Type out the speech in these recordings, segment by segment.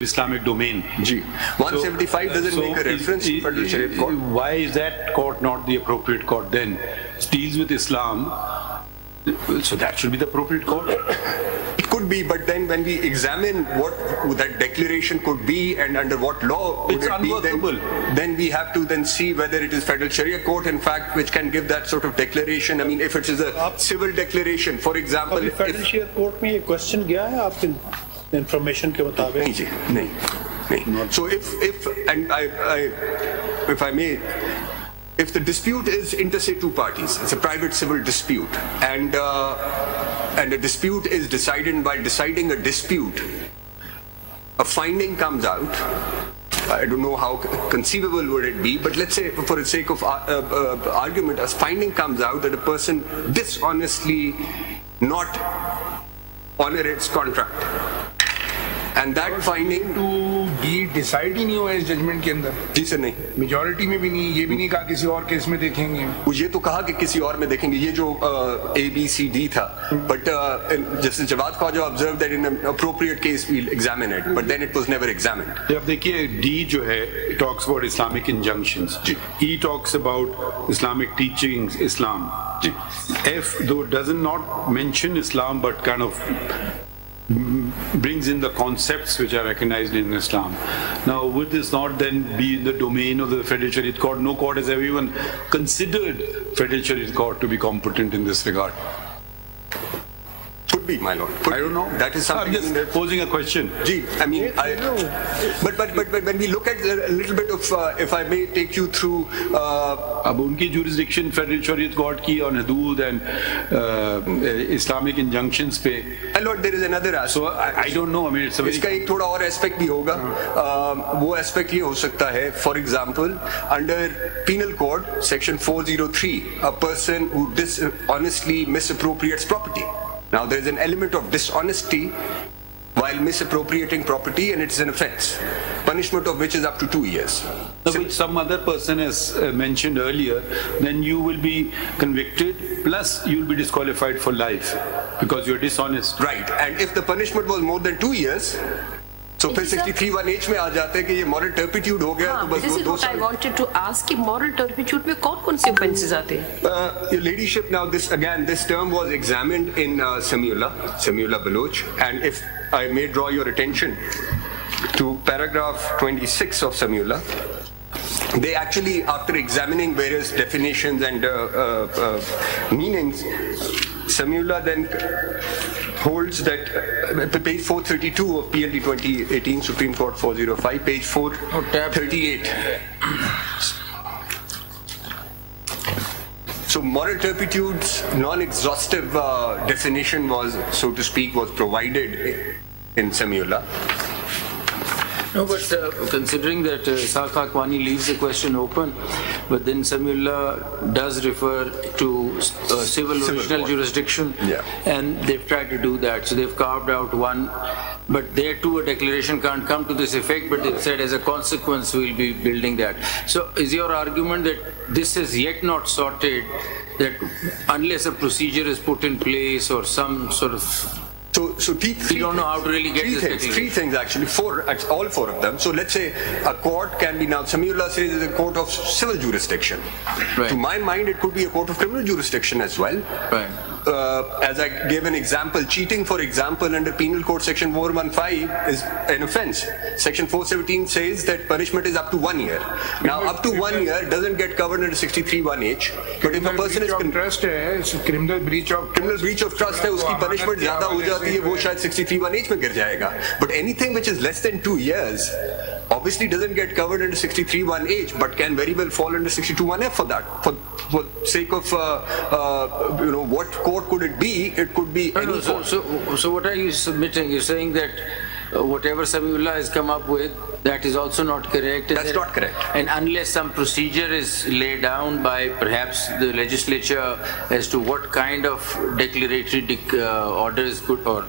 Islamic domain. 175 doesn't make a reference to Federal Sharia Court. Why is that court not the appropriate court then? It deals with Islam, so that should be the appropriate court. It could be, but then when we examine what that declaration could be and under what law would it be, then we have to then see whether it is Federal Sharia Court, in fact, which can give that sort of declaration. I mean, if it is a civil declaration, for example. Federal Sharia Court में ये question गया है आपके information के मुताबिक? नहीं जी, नहीं. So if I may, if the dispute is inter se two parties, it's a private civil dispute, and a dispute is decided by deciding a dispute, a finding comes out. I don't know how conceivable would it be, but let's say for the sake of argument, a finding comes out that a person dishonestly not honor its contract. And that finding to be decide ही नहीं हुआ इस judgement के अंदर. जी sir, नहीं. Majority में भी नहीं, ये भी नहीं कहा किसी और केस में देखेंगे. वो ये तो कहा कि किसी और में देखेंगे, ये जो ABCD था, but Justice Jawad Khwaja observed that in an appropriate case we'll examine it, but then it was never examined. अब देखिए D जो है talks about Islamic injunctions. E talks about Islamic teachings, Islam. F though does not mention Islam but kind of brings in the concepts which are recognized in Islam. Now, would this not then be in the domain of the Federal Sharia Court? No court has ever even considered Federal Sharia Court to be competent in this regard. Could be, my lord. I don't know. That is something. I'm just posing a question. Gee, I mean, but when we look at a little bit of, if I may take you through. अब उनकी jurisdiction Federal Sharia Court की on hudud and Islamic injunctions पे. My lord, there is another aspect. So I don't know. I mean, it's a very. इसका एक थोड़ा और aspect भी होगा. वो aspect ये हो सकता है. For example, under Penal Code, Section 403, a person who dishonestly misappropriates property. Now, there is an element of dishonesty while misappropriating property, and it's an offence, punishment of which is up to 2 years. Which some other person has mentioned earlier, then you will be convicted, plus you will be disqualified for life because you're dishonest. Right, and if the punishment was more than 2 years, so फिर 63(1)(h में आ जाते हैं कि ये moral turpitude हो गया, तो बस This is what I wanted to ask, कि moral turpitude में कौन-कौन से offences आते हैं? Your ladyship, now this term was examined in Samiullah Baloch, and if I may draw your attention to paragraph 26 of Samiullah, they actually, after examining various definitions and meanings, Samiullah then holds that page 432 of PLD 2018 Supreme Court 405, page 438. So moral turpitude's non-exhaustive definition was, so to speak, was provided in Samiullah. No, but considering that Ishaq Hakwani leaves the question open, but then Samiullah does refer to civil original jurisdiction, and they've tried to do that. So they've carved out one, but there too a declaration can't come to this effect, but they've said as a consequence we'll be building that. So is your argument that this is yet not sorted, that unless a procedure is put in place or some sort of... So we don't know how to really get this. Three things actually, all four of them. So let's say a court can be, now Samiullah says it's a court of civil jurisdiction. Right. To my mind, it could be a court of criminal jurisdiction as well. Right. As I gave an example, cheating, for example, under Penal Code Section 415 is an offence. Section 417 says that punishment is up to 1 year. Now, up to 1 year doesn't get covered under 63(1)(h). But if a person is criminal breach of trust है, उसकी punishment ज़्यादा हो जाती है, वो शायद 63(1)(h) में गिर जाएगा. But anything which is less than 2 years obviously doesn't get covered under 63(1)(h), but can very well fall under 62(1)(f) for that. For sake of what court could it be? It could be any court. So what are you submitting? You're saying that whatever Samiullah has come up with, that is also not correct. That's not correct. And unless some procedure is laid down by perhaps the legislature as to what kind of declaratory orders could or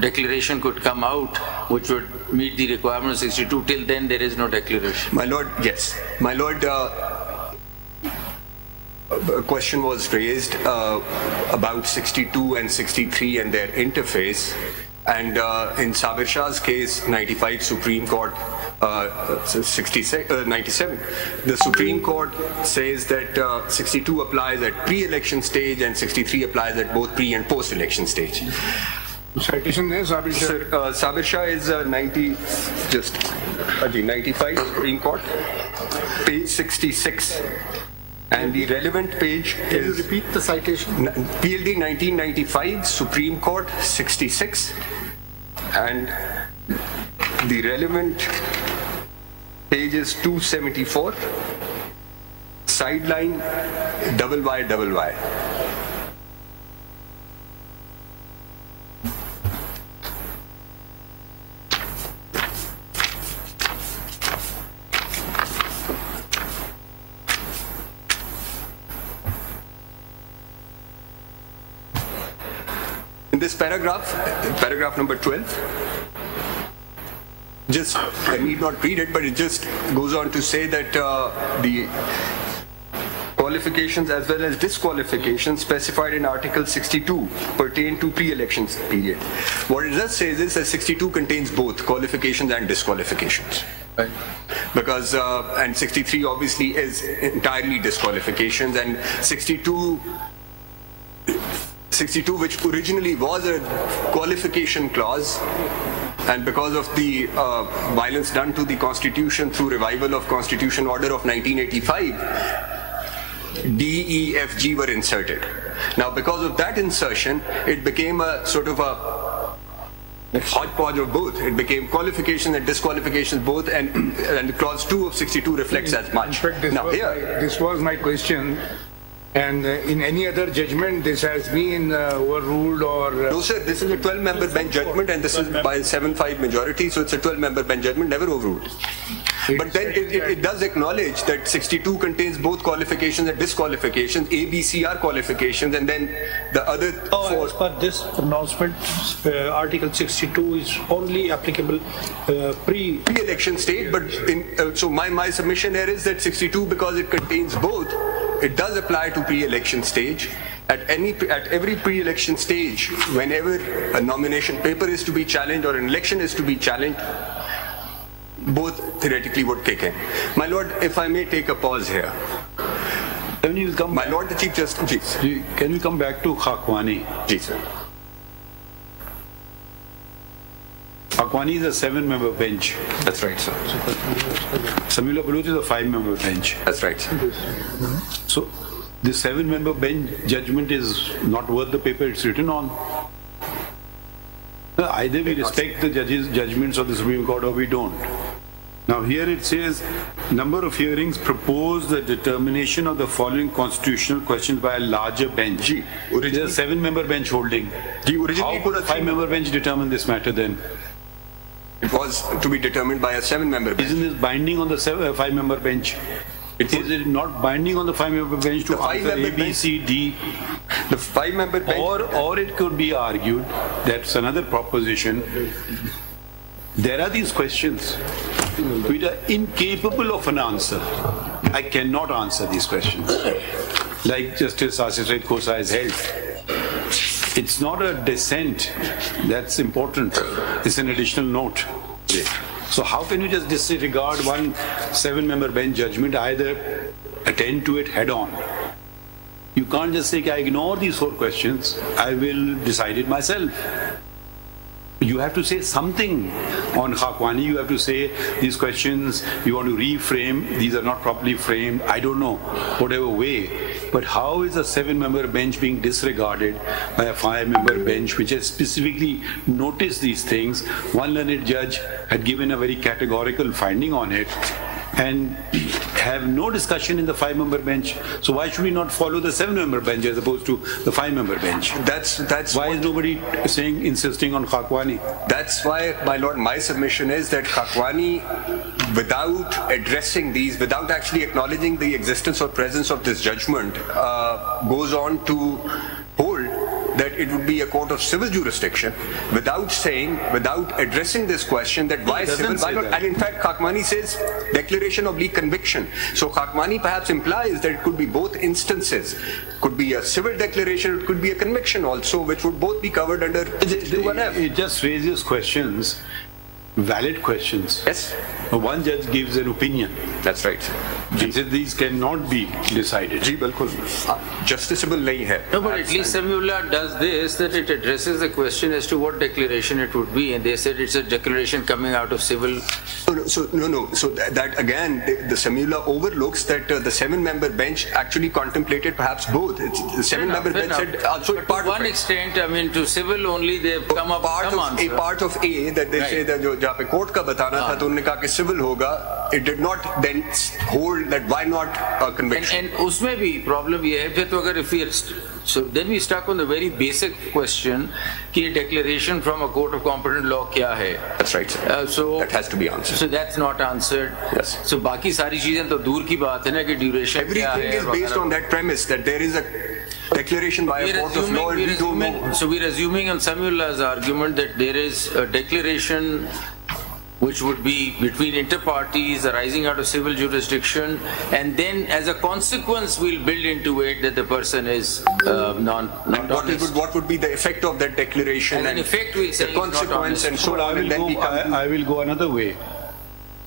declaration could come out, which would meet the requirement of 62, till then there is no declaration. My lord, yes. My lord, a question was raised about 62 and 63 and their interface. And in Sabir Shah's case, 95 Supreme Court, 97, the Supreme Court says that 62 applies at pre-election stage and 63 applies at both pre and post-election stage. Citation there, Sabir Shah. Sir, Sabir Shah is 95 Supreme Court, page 66. And the relevant page Can you is repeat the citation? PLD 1995, Supreme Court 66. And the relevant page is 274, sideline YYY. In this paragraph number 12, just, I need not read it, but it just goes on to say that the qualifications as well as disqualifications specified in Article 62 pertain to pre-elections period. What it does say is that 62 contains both qualifications and disqualifications. Right. Because, and 63 obviously is entirely disqualifications, and 62, which originally was a qualification clause, and because of the violence done to the Constitution through revival of Constitution Order of 1985, D, E, F, G were inserted. Now, because of that insertion, it became a sort of a hodgepodge of both. It became qualifications and disqualifications both, and clause 2 of 62 reflects as much. In fact, this was my question. And in any other judgment, this has been overruled or... No, sir, this is a 12-member bench judgment, and this is by 7-5 majority, so it's a 12-member bench judgment, never overruled. But then it does acknowledge that 62 contains both qualifications and disqualifications. A, B, C are qualifications, and then the other four... As per this pronouncement, Article 62 is only applicable pre-election stage, but so my submission here is that 62, because it contains both, it does apply to pre-election stage. At every pre-election stage, whenever a nomination paper is to be challenged or an election is to be challenged, both theoretically would kick in. My Lord, if I may take a pause here. My Lord, the Chief Justice. Can we come back to Khakwani? Yes, sir. Khakwani is a 7-member bench. That's right, sir. Samiullah Baluch is a 5-member bench. That's right, sir. So the 7-member bench judgment is not worth the paper it's written on. Either we respect the judges' judgments of the Supreme Court or we don't. Now here it says, number of hearings propose the determination of the following constitutional questions by a larger bench. There's a 7-member bench holding. How could a 5-member bench determine this matter then? It was to be determined by a 7-member bench. Isn't this binding on the 5-member bench? Is it not binding on the 5-member bench to answer A, B, C, D? The 5-member bench... Or it could be argued, that's another proposition, there are these questions which are incapable of an answer. I cannot answer these questions. Like Justice Asif Said Khosa has held. It's not a dissent that's important. It's an additional note. So how can you just disregard one 7-member bench judgment, either attend to it head on? You can't just say, I ignore these 4 questions, I will decide it myself. You have to say something on Khakwani. You have to say these questions, you want to reframe, these are not properly framed, I don't know, whatever way. But how is a 7-member bench being disregarded by a 5-member bench which has specifically noticed these things? One learned judge had given a very categorical finding on it and have no discussion in the 5-member bench. So why should we not follow the 7-member bench as opposed to the 5-member bench? That's why is nobody insisting on Khakwani? That's why, my Lord, my submission is that Khakwani, without addressing these, without actually acknowledging the existence or presence of this judgment, goes on to hold that it would be a court of civil jurisdiction without addressing this question that why civil, why not? And in fact, Khaqani says declaration of legal conviction. So Khaqani perhaps implies that it could be both instances. Could be a civil declaration, it could be a conviction also, which would both be covered under 2-1F. It just raises questions, valid questions. Yes. One judge gives an opinion. That's right. He said these cannot be decided. जी बिल्कुल justiciable नहीं है. No, but at least Samiullah does this, that it addresses the question as to what declaration it would be, and they said it's a declaration coming out of civil. So that again, the Samiullah overlooks that the 7-member bench actually contemplated perhaps both. The 7-member bench said also part to one of extent, I mean, to civil only they've come up with some answer. A part of A that they say that जहाँ पे court का बताना था तो उन्होंने कहा कि civil होगा. It did not then hold that why not a conviction. And उसमें भी problem ये है फिर तो अगर if we so then we stuck on the very basic question कि a declaration from a court of competent law क्या है. That's right. So that has to be answered. So that's not answered. Yes. So बाकी सारी चीजें तो दूर की बात है ना कि duration क्या है. Everything is based on that premise that there is a declaration by a court of law and we don't know. So we're assuming on Samiullah's argument that there is a declaration which would be between inter-parties arising out of civil jurisdiction, and then as a consequence we'll build into it that the person is non-honest. What would be the effect of that declaration and effect we say the consequence and so on, and then I will go another way.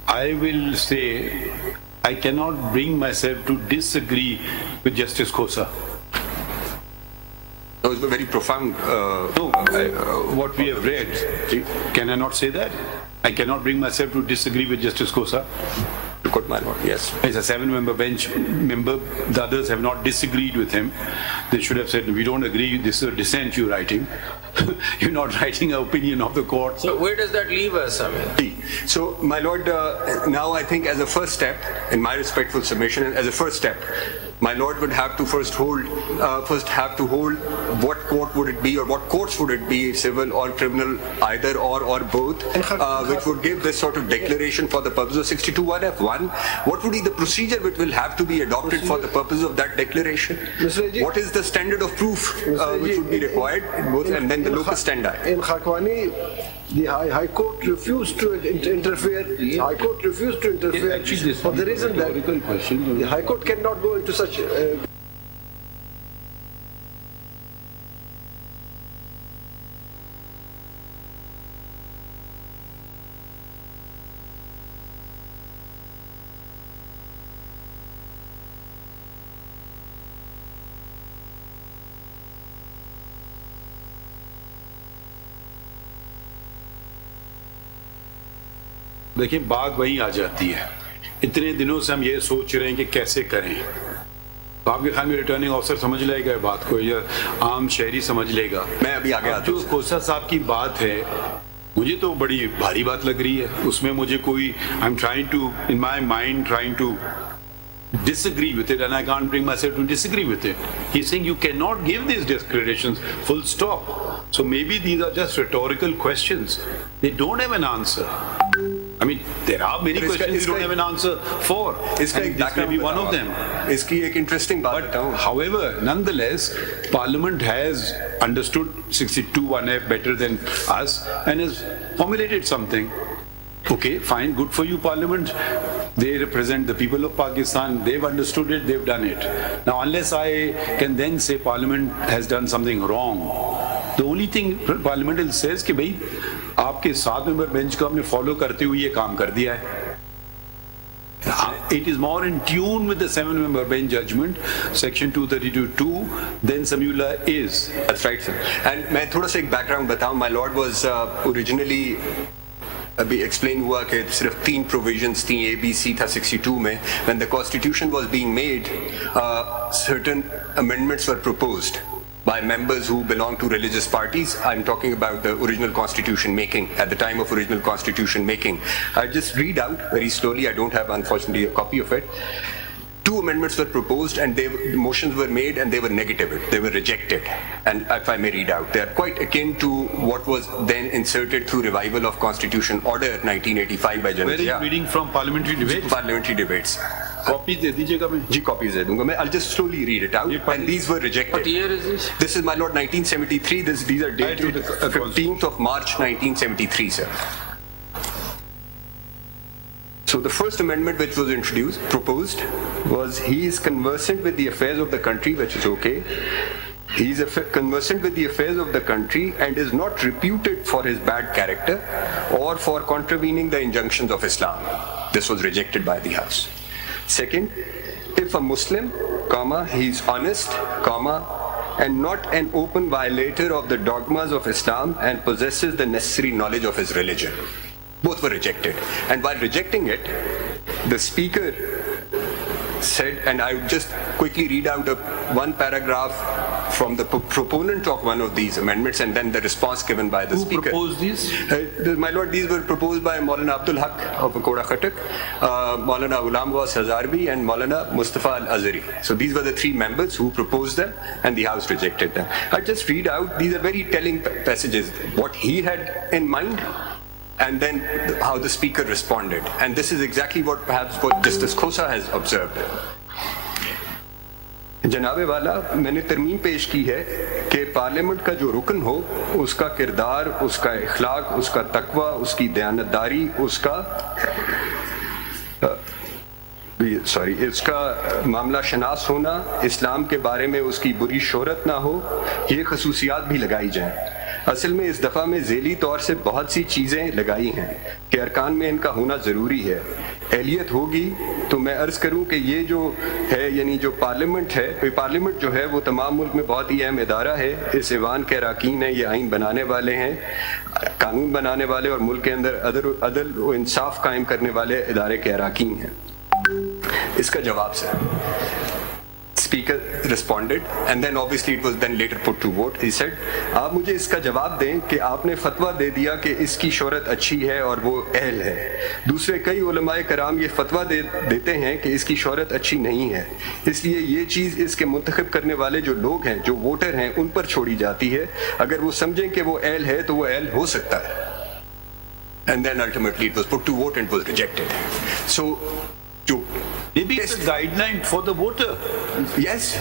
I will say I cannot bring myself to disagree with Justice Khosa. That was very profound. What we have read, can I not say that? I cannot bring myself to disagree with Justice Khosa. Court, my lord, yes. It's a 7-member bench member. The others have not disagreed with him. They should have said, we don't agree, this is a dissent you're writing. You're not writing an opinion of the court. So where does that leave us, Amir? So, my lord, now I think as a first step, in my respectful submission, as a first step, my lord would have to first hold what court would it be or what courts would it be, civil or criminal, either or both, which would give this sort of declaration for the purpose of 62(1)(f)(1). What would be the procedure which will have to be adopted for the purpose of that declaration? What is the standard of proof which would be required, and then the locus standi? In Khaqani, the High Court refused to interfere. The High Court refused to interfere for the reason that the High Court cannot go into such. देखिए बात वहीं आ जाती है. इतने दिनों से हम ये सोच रहे हैं कि कैसे करें. तो आपके ख्याल में रिटर्निंग ऑफिसर समझ लेगा बात को या आम शहरी समझ लेगा? मैं अभी आगे आता हूं. जो खोसा साहब की बात है मुझे तो बड़ी भारी बात लग रही है. उसमें मुझे कोई I am trying to in my mind trying to disagree with it, and I can't bring myself to disagree with it. He's saying you cannot give these declarations full stop. So maybe these are just rhetorical questions. They don't have an answer. I mean, there are many questions you don't have an answer for. This may be one of them. इसकी एक interesting बात बताऊं. However, nonetheless, Parliament has understood 62(1)(f) better than us and has formulated something. Okay, fine, good for you, Parliament. They represent the people of Pakistan. They've understood it, they've done it. Now, unless I can then say Parliament has done something wrong, the only thing Parliament says कि भाई आपके 7-member bench को हमने follow करते हुए ये काम कर दिया है. It is more in tune with the 7-member bench judgment, section 232(2) than Samiullah is. That's right, sir. And मैं थोड़ा सा एक background बताऊं. My lord was originally अभी explain हुआ कि सिर्फ 3 provisions थी, A, B, C था 62 में. When the constitution was being made, certain amendments were proposed by members who belong to religious parties. I'm talking about the original constitution making, at the time of original constitution making. I'll just read out very slowly. I don't have, unfortunately, a copy of it. 2 amendments were proposed and motions were made and they were negatived, they were rejected. And if I may read out, they are quite akin to what was then inserted through revival of Constitution Order 1985 by General. Where are you reading from? Parliamentary debates? Parliamentary debates. Copy दे दीजिएगा मैं जी copies दे दूंगा मैं. I'll just slowly read it out. And these were rejected. What year is this? This is, my lord, 1973. These are dated 15th of March 1973, sir. So the first amendment which was proposed was he is conversant with the affairs of the country, which is okay. He is conversant with the affairs of the country and is not reputed for his bad character or for contravening the injunctions of Islam. This was rejected by the House. Second, if a Muslim, he is honest, and not an open violator of the dogmas of Islam and possesses the necessary knowledge of his religion. Both were rejected. And while rejecting it, the Speaker said, and I would just quickly read out one paragraph from the proponent of one of these amendments and then the response given by the Speaker. Who proposed these? My lord, these were proposed by Maulana Abdul Haq of Koda Khatak, Maulana Ghulam Ghaus Hazarvi and Maulana Mustafa Al-Azhari. So these were the three members who proposed them and the House rejected them. I'll just read out, these are very telling passages, what he had in mind and then how the Speaker responded. And this is exactly what Justice Khosa has observed. जनाबे वाला मैंने तरमीम पेश की है कि parliament का जो रुकन हो उसका किरदार, उसका इखलाक, उसका तकवा, उसकी दयानतदारी, इसका मामला शनास होना, इस्लाम के बारे में उसकी बुरी शोहरत ना हो, ये खसूसियात भी लगाई जाएं. असल में इस दफ़ा में ज़ेली तौर से बहुत सी चीज़ें लगाई हैं कि अरकान में इनका होना ज़रूरी है. एहलियत होगी तो मैं अर्ज़ करूं कि ये जो है यानी जो पार्लियामेंट है, पार्लियामेंट जो है वो तमाम मुल्क में बहुत ही अहम इदारा है. इस ऐवान के अरकान हैं, ये आइन बनाने वाले हैं, कानून बनाने वाले और मुल्क के अंदर अदल व इंसाफ कायम करने वाले इदारे के अरकान हैं. इसका जवाब sir Speaker responded, and then obviously it was then later put to vote. He said, आप मुझे इसका जवाब दें कि आपने फतवा दे दिया कि इसकी शोहरत अच्छी है और वो अहल है. दूसरे कई उलमाए कराम ये फतवा देते हैं कि इसकी शोहरत अच्छी नहीं है. इसलिए ये चीज़ इसके मुंतखब करने वाले जो लोग हैं, जो वोटर हैं, उन पर छोड़ी जाती है. अगर वो समझें कि वो अहल है तो वो अहल हो सकता है. And then ultimately it was put to vote and was rejected. So, maybe it's a guideline for the voter. Yes.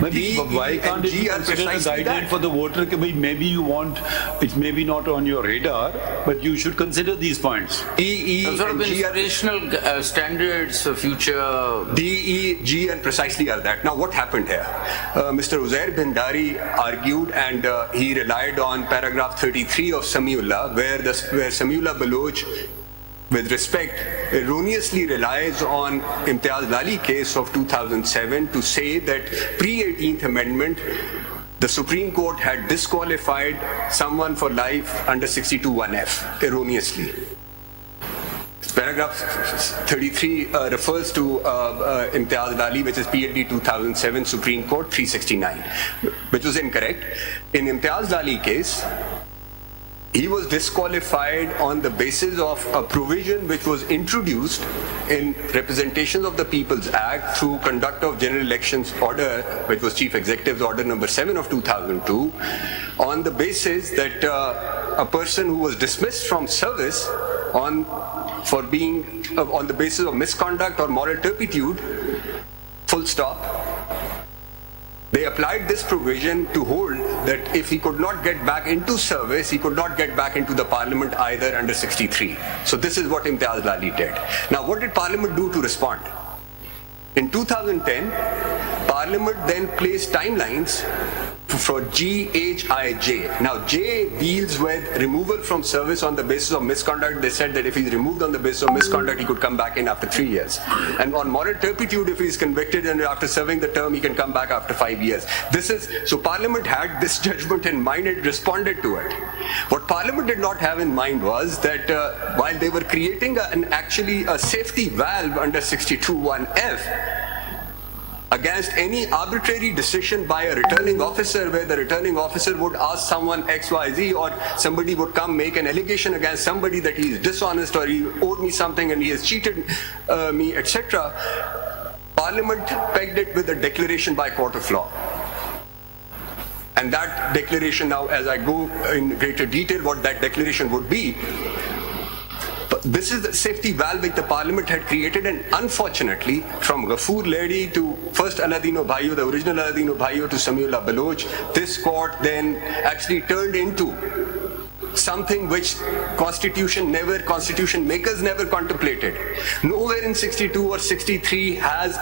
Maybe why can't it be considered a guideline for the voter? Maybe you want, it may be not on your radar, but you should consider these points. Some sort of inspirational standards for future. D, E, G, and precisely are that. Now, what happened here? Mr. Uzair Bindari argued and he relied on paragraph 33 of Samiullah, where Samiullah Baloch, with respect, erroneously relies on Imtiaz Lali case of 2007 to say that pre-18th Amendment, the Supreme Court had disqualified someone for life under 62(1)(f, erroneously. Paragraph 33 refers to Imtiaz Lali, which is PLD 2007, Supreme Court 369, which was incorrect. In Imtiaz Lali case, he was disqualified on the basis of a provision which was introduced in Representation of the People's Act through Conduct of General Elections Order, which was Chief Executive's Order number 7 of 2002, on the basis that a person who was dismissed from service on the basis of misconduct or moral turpitude, full stop. They applied this provision to hold that if he could not get back into service, he could not get back into the parliament either under 63. So this is what Imtiaz Lali did. Now, what did parliament do to respond? In 2010, parliament then placed timelines for G, H, I, J. Now, J deals with removal from service on the basis of misconduct. They said that if he's removed on the basis of misconduct, he could come back in after 3 years. And on moral turpitude, if he's convicted and after serving the term, he can come back after 5 years. So Parliament had this judgment in mind and responded to it. What Parliament did not have in mind was that while they were creating actually a safety valve under 62(1)(f, against any arbitrary decision by a returning officer, where the returning officer would ask someone XYZ, or somebody would come make an allegation against somebody that he is dishonest or he owed me something and he has cheated me, etc. Parliament pegged it with a declaration by court of law. And that declaration, now as I go in greater detail what that declaration would be, this is the safety valve which the Parliament had created, and unfortunately, from Ghafoor Lady to first Aladino Bhaio, the original Aladino Bhaio, to Samiullah Baloch, this court then actually turned into something which constitution makers never contemplated. Nowhere in 62 or 63 has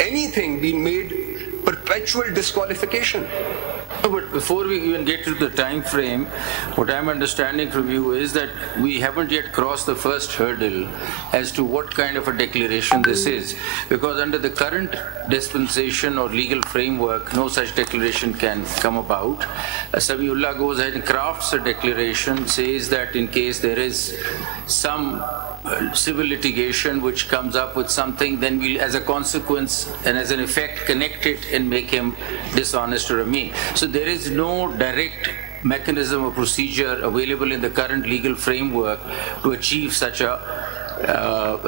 anything been made perpetual disqualification. But before we even get to the time frame, what I'm understanding from you is that we haven't yet crossed the first hurdle as to what kind of a declaration this is. Because under the current dispensation or legal framework, no such declaration can come about. Samiullah goes ahead and crafts a declaration, says that in case there is some civil litigation which comes up with something, then we'll, as a consequence and as an effect, connect it and make him dishonest or a mean. So there is no direct mechanism or procedure available in the current legal framework to achieve such a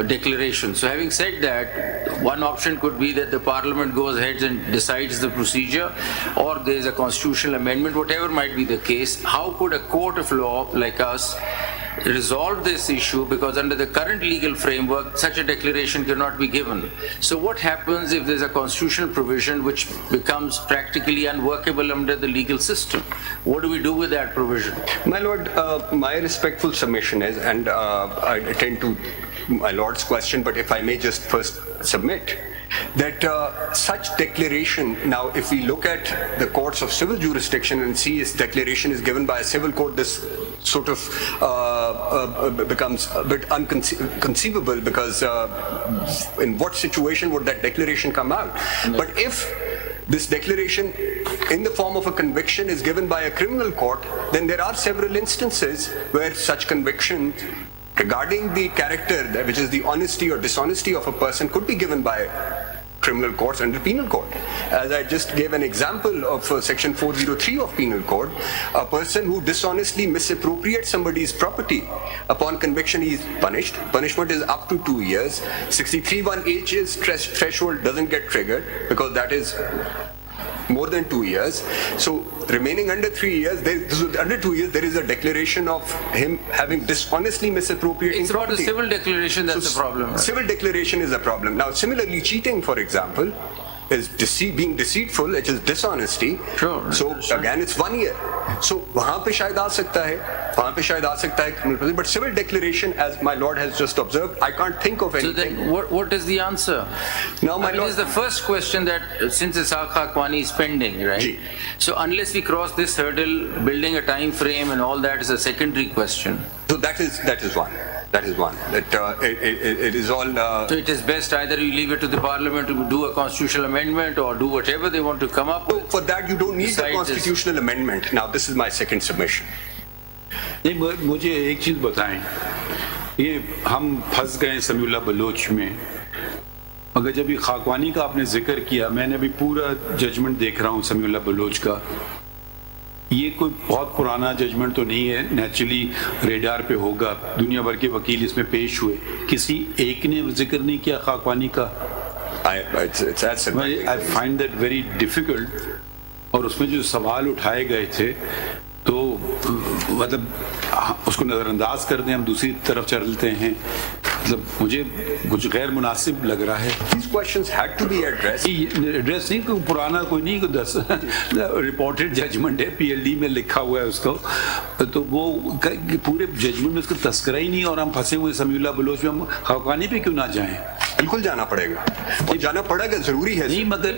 declaration. So having said that, one option could be that the Parliament goes ahead and decides the procedure, or there is a constitutional amendment, whatever might be the case. How could a court of law like us resolve this issue? Because under the current legal framework, such a declaration cannot be given. So what happens if there's a constitutional provision which becomes practically unworkable under the legal system? What do we do with that provision? My Lord, my respectful submission is, and I attend to my Lord's question, but if I may just first submit, that such declaration, now if we look at the courts of civil jurisdiction and see its declaration is given by a civil court, this sort of becomes a bit inconceivable, because in what situation would that declaration come out? But if this declaration in the form of a conviction is given by a criminal court, then there are several instances where such conviction regarding the character, which is the honesty or dishonesty of a person, could be given by criminal courts under penal code. As I just gave an example of section 403 of penal code, a person who dishonestly misappropriates somebody's property, upon conviction he is punished. Punishment is up to 2 years. 63(1)(h) is threshold doesn't get triggered because that is more than 2 years. So remaining under 3 years, under 2 years, there is a declaration of him having dishonestly misappropriating It's property. about the civil declaration that's the problem. Right? Civil declaration is a problem. Now, similarly, cheating, for example, is being deceitful, which is dishonesty. Sure. So again, it's 1 year. So वहाँ पे शायद आ सकता है, criminal, but civil declaration, as my Lord has just observed, I can't think of anything. So then, what is the answer? Now, my Lord, is the first question that since Ishaq Haqqani is pending, right? Ji. So unless we cross this hurdle, building a time frame and all that is a secondary question. So that is one. That is one. It is all. So it is best either you leave it to the Parliament to do a constitutional amendment or do whatever they want to come up with. For that, you don't need a constitutional amendment. Now, this is my second submission. नहीं, मुझे एक चीज बताएं, ये हम फंस गए Samiullah Bloch में, मगर जब ये खाकवानी का आपने जिक्र किया, मैंने अभी पूरा जजमेंट देख रहा हूँ समीउल्लाह बलोच का, ये कोई बहुत पुराना जजमेंट तो नहीं है, नेचुरली रेडार पे होगा, दुनिया भर के वकील इसमें पेश हुए, किसी एक ने जिक्र नहीं किया खाकवानी का। I find that very difficult, और उसमें जो सवाल उठाए गए थे तो मतलब उसको नजरअंदाज कर दें, हम दूसरी तरफ चलते हैं, मतलब मुझे कुछ गैर मुनासिब लग रहा है। These questions had to be addressed. Address नहीं, कोई पुराना कोई नहीं, कोई 10 रिपोर्टेड जजमेंट है, PLD में लिखा हुआ है उसको, तो वो पूरे जजमेंट में उसका तस्करा ही नहीं, और हम फंसे हुए समीउल्लाह बलोच में, हम खाकवानी पे क्यों ना जाएं? बिल्कुल जाना पड़ेगा, और जाना पड़ेगा, जरूरी है। नहीं मगर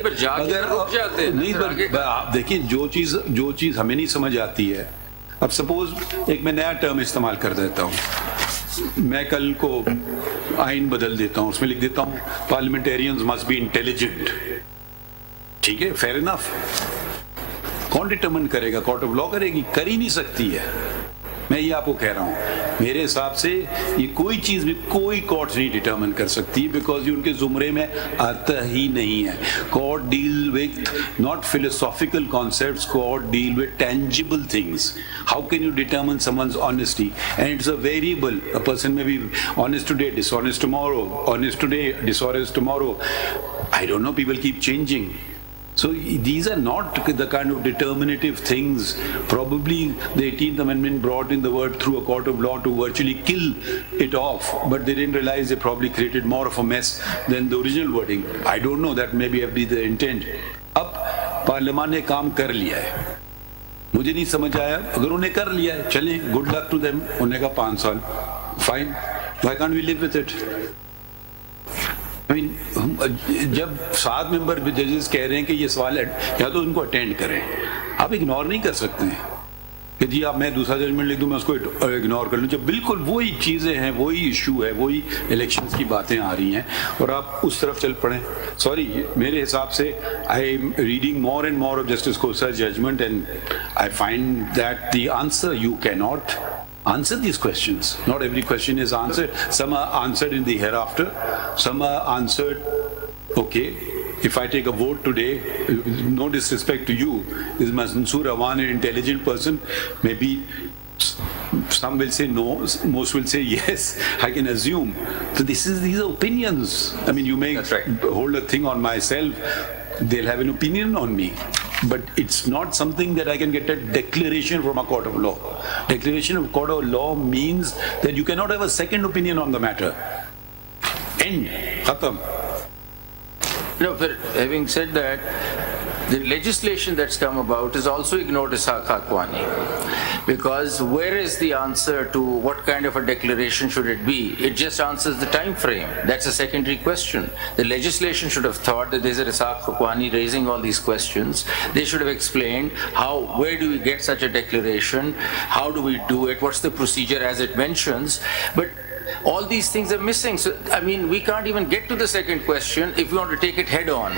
नहीं, पर देखिए जो चीज हमें नहीं समझ आती है, अब सपोज एक मैं नया टर्म इस्तेमाल कर देता हूँ, मैं कल को आइन बदल देता हूँ, उसमें लिख देता हूँ पार्लियामेंटेरियंस मस्ट बी इंटेलिजेंट, ठीक है, फेयर इनफ। कौन डिटरमिन करेगा? कोर्ट ऑफ लॉ करेगी? कर ही नहीं सकती है। मैं ये आपको कह रहा हूँ, मेरे हिसाब से ये कोई चीज भी कोई कोर्ट नहीं डिटरमिन कर सकती, बिकॉज ये उनके जुमरे में आता ही नहीं है। Court deal with not philosophical concepts, court deal with tangible things. How can you determine someone's honesty? And it's a variable, a person may be honest today, dishonest tomorrow, honest today, dishonest tomorrow, I don't know, people keep changing. So these are not the kind of determinative things. Probably the 18th Amendment brought in the word through a court of law to virtually kill it off, but they didn't realize they probably created more of a mess than the original wording. I don't know, that maybe have been the intent. अब parliament ने काम कर लिया है, मुझे नहीं समझ आया, अगर उन्हें कर लिया है चलें, गुड लक टू देम, उन्हें का 5 साल, fine, why can't we live with it? I mean, जब 7 मेंबर जजेस कह रहे हैं कि ये सवाल है, या तो उनको अटेंड करें, आप इग्नोर नहीं कर सकते हैं कि जी आप मैं दूसरा जजमेंट लिख दूं, मैं उसको इग्नोर कर लूं, जब बिल्कुल वही चीजें हैं, वही इशू है, वही इलेक्शंस की बातें आ रही हैं और आप उस तरफ चल पड़े. सॉरी, मेरे हिसाब से I am reading more and more of justice Khosa's judgment and I find that the answer you can not answer these questions. Not every question is answered. Some are answered in the hereafter. Some are answered, okay, if I take a vote today, no disrespect to you, is Mansoor Awan an intelligent person? Maybe some will say no, most will say yes, I can assume. So these are opinions. I mean, you may hold a thing on myself, they'll have an opinion on me. But it's not something that I can get a declaration from a court of law. Declaration of court of law means that you cannot have a second opinion on the matter. End. Khatam. No, but having said that, the legislation that's come about is also ignored Ishaq Haqqani. Because where is the answer to what kind of a declaration should it be? It just answers the time frame. That's a secondary question. The legislation should have thought that there's a Ishaq Haqqani raising all these questions. They should have explained where do we get such a declaration? How do we do it? What's the procedure as it mentions? But all these things are missing. So, I mean, we can't even get to the second question if we want to take it head on,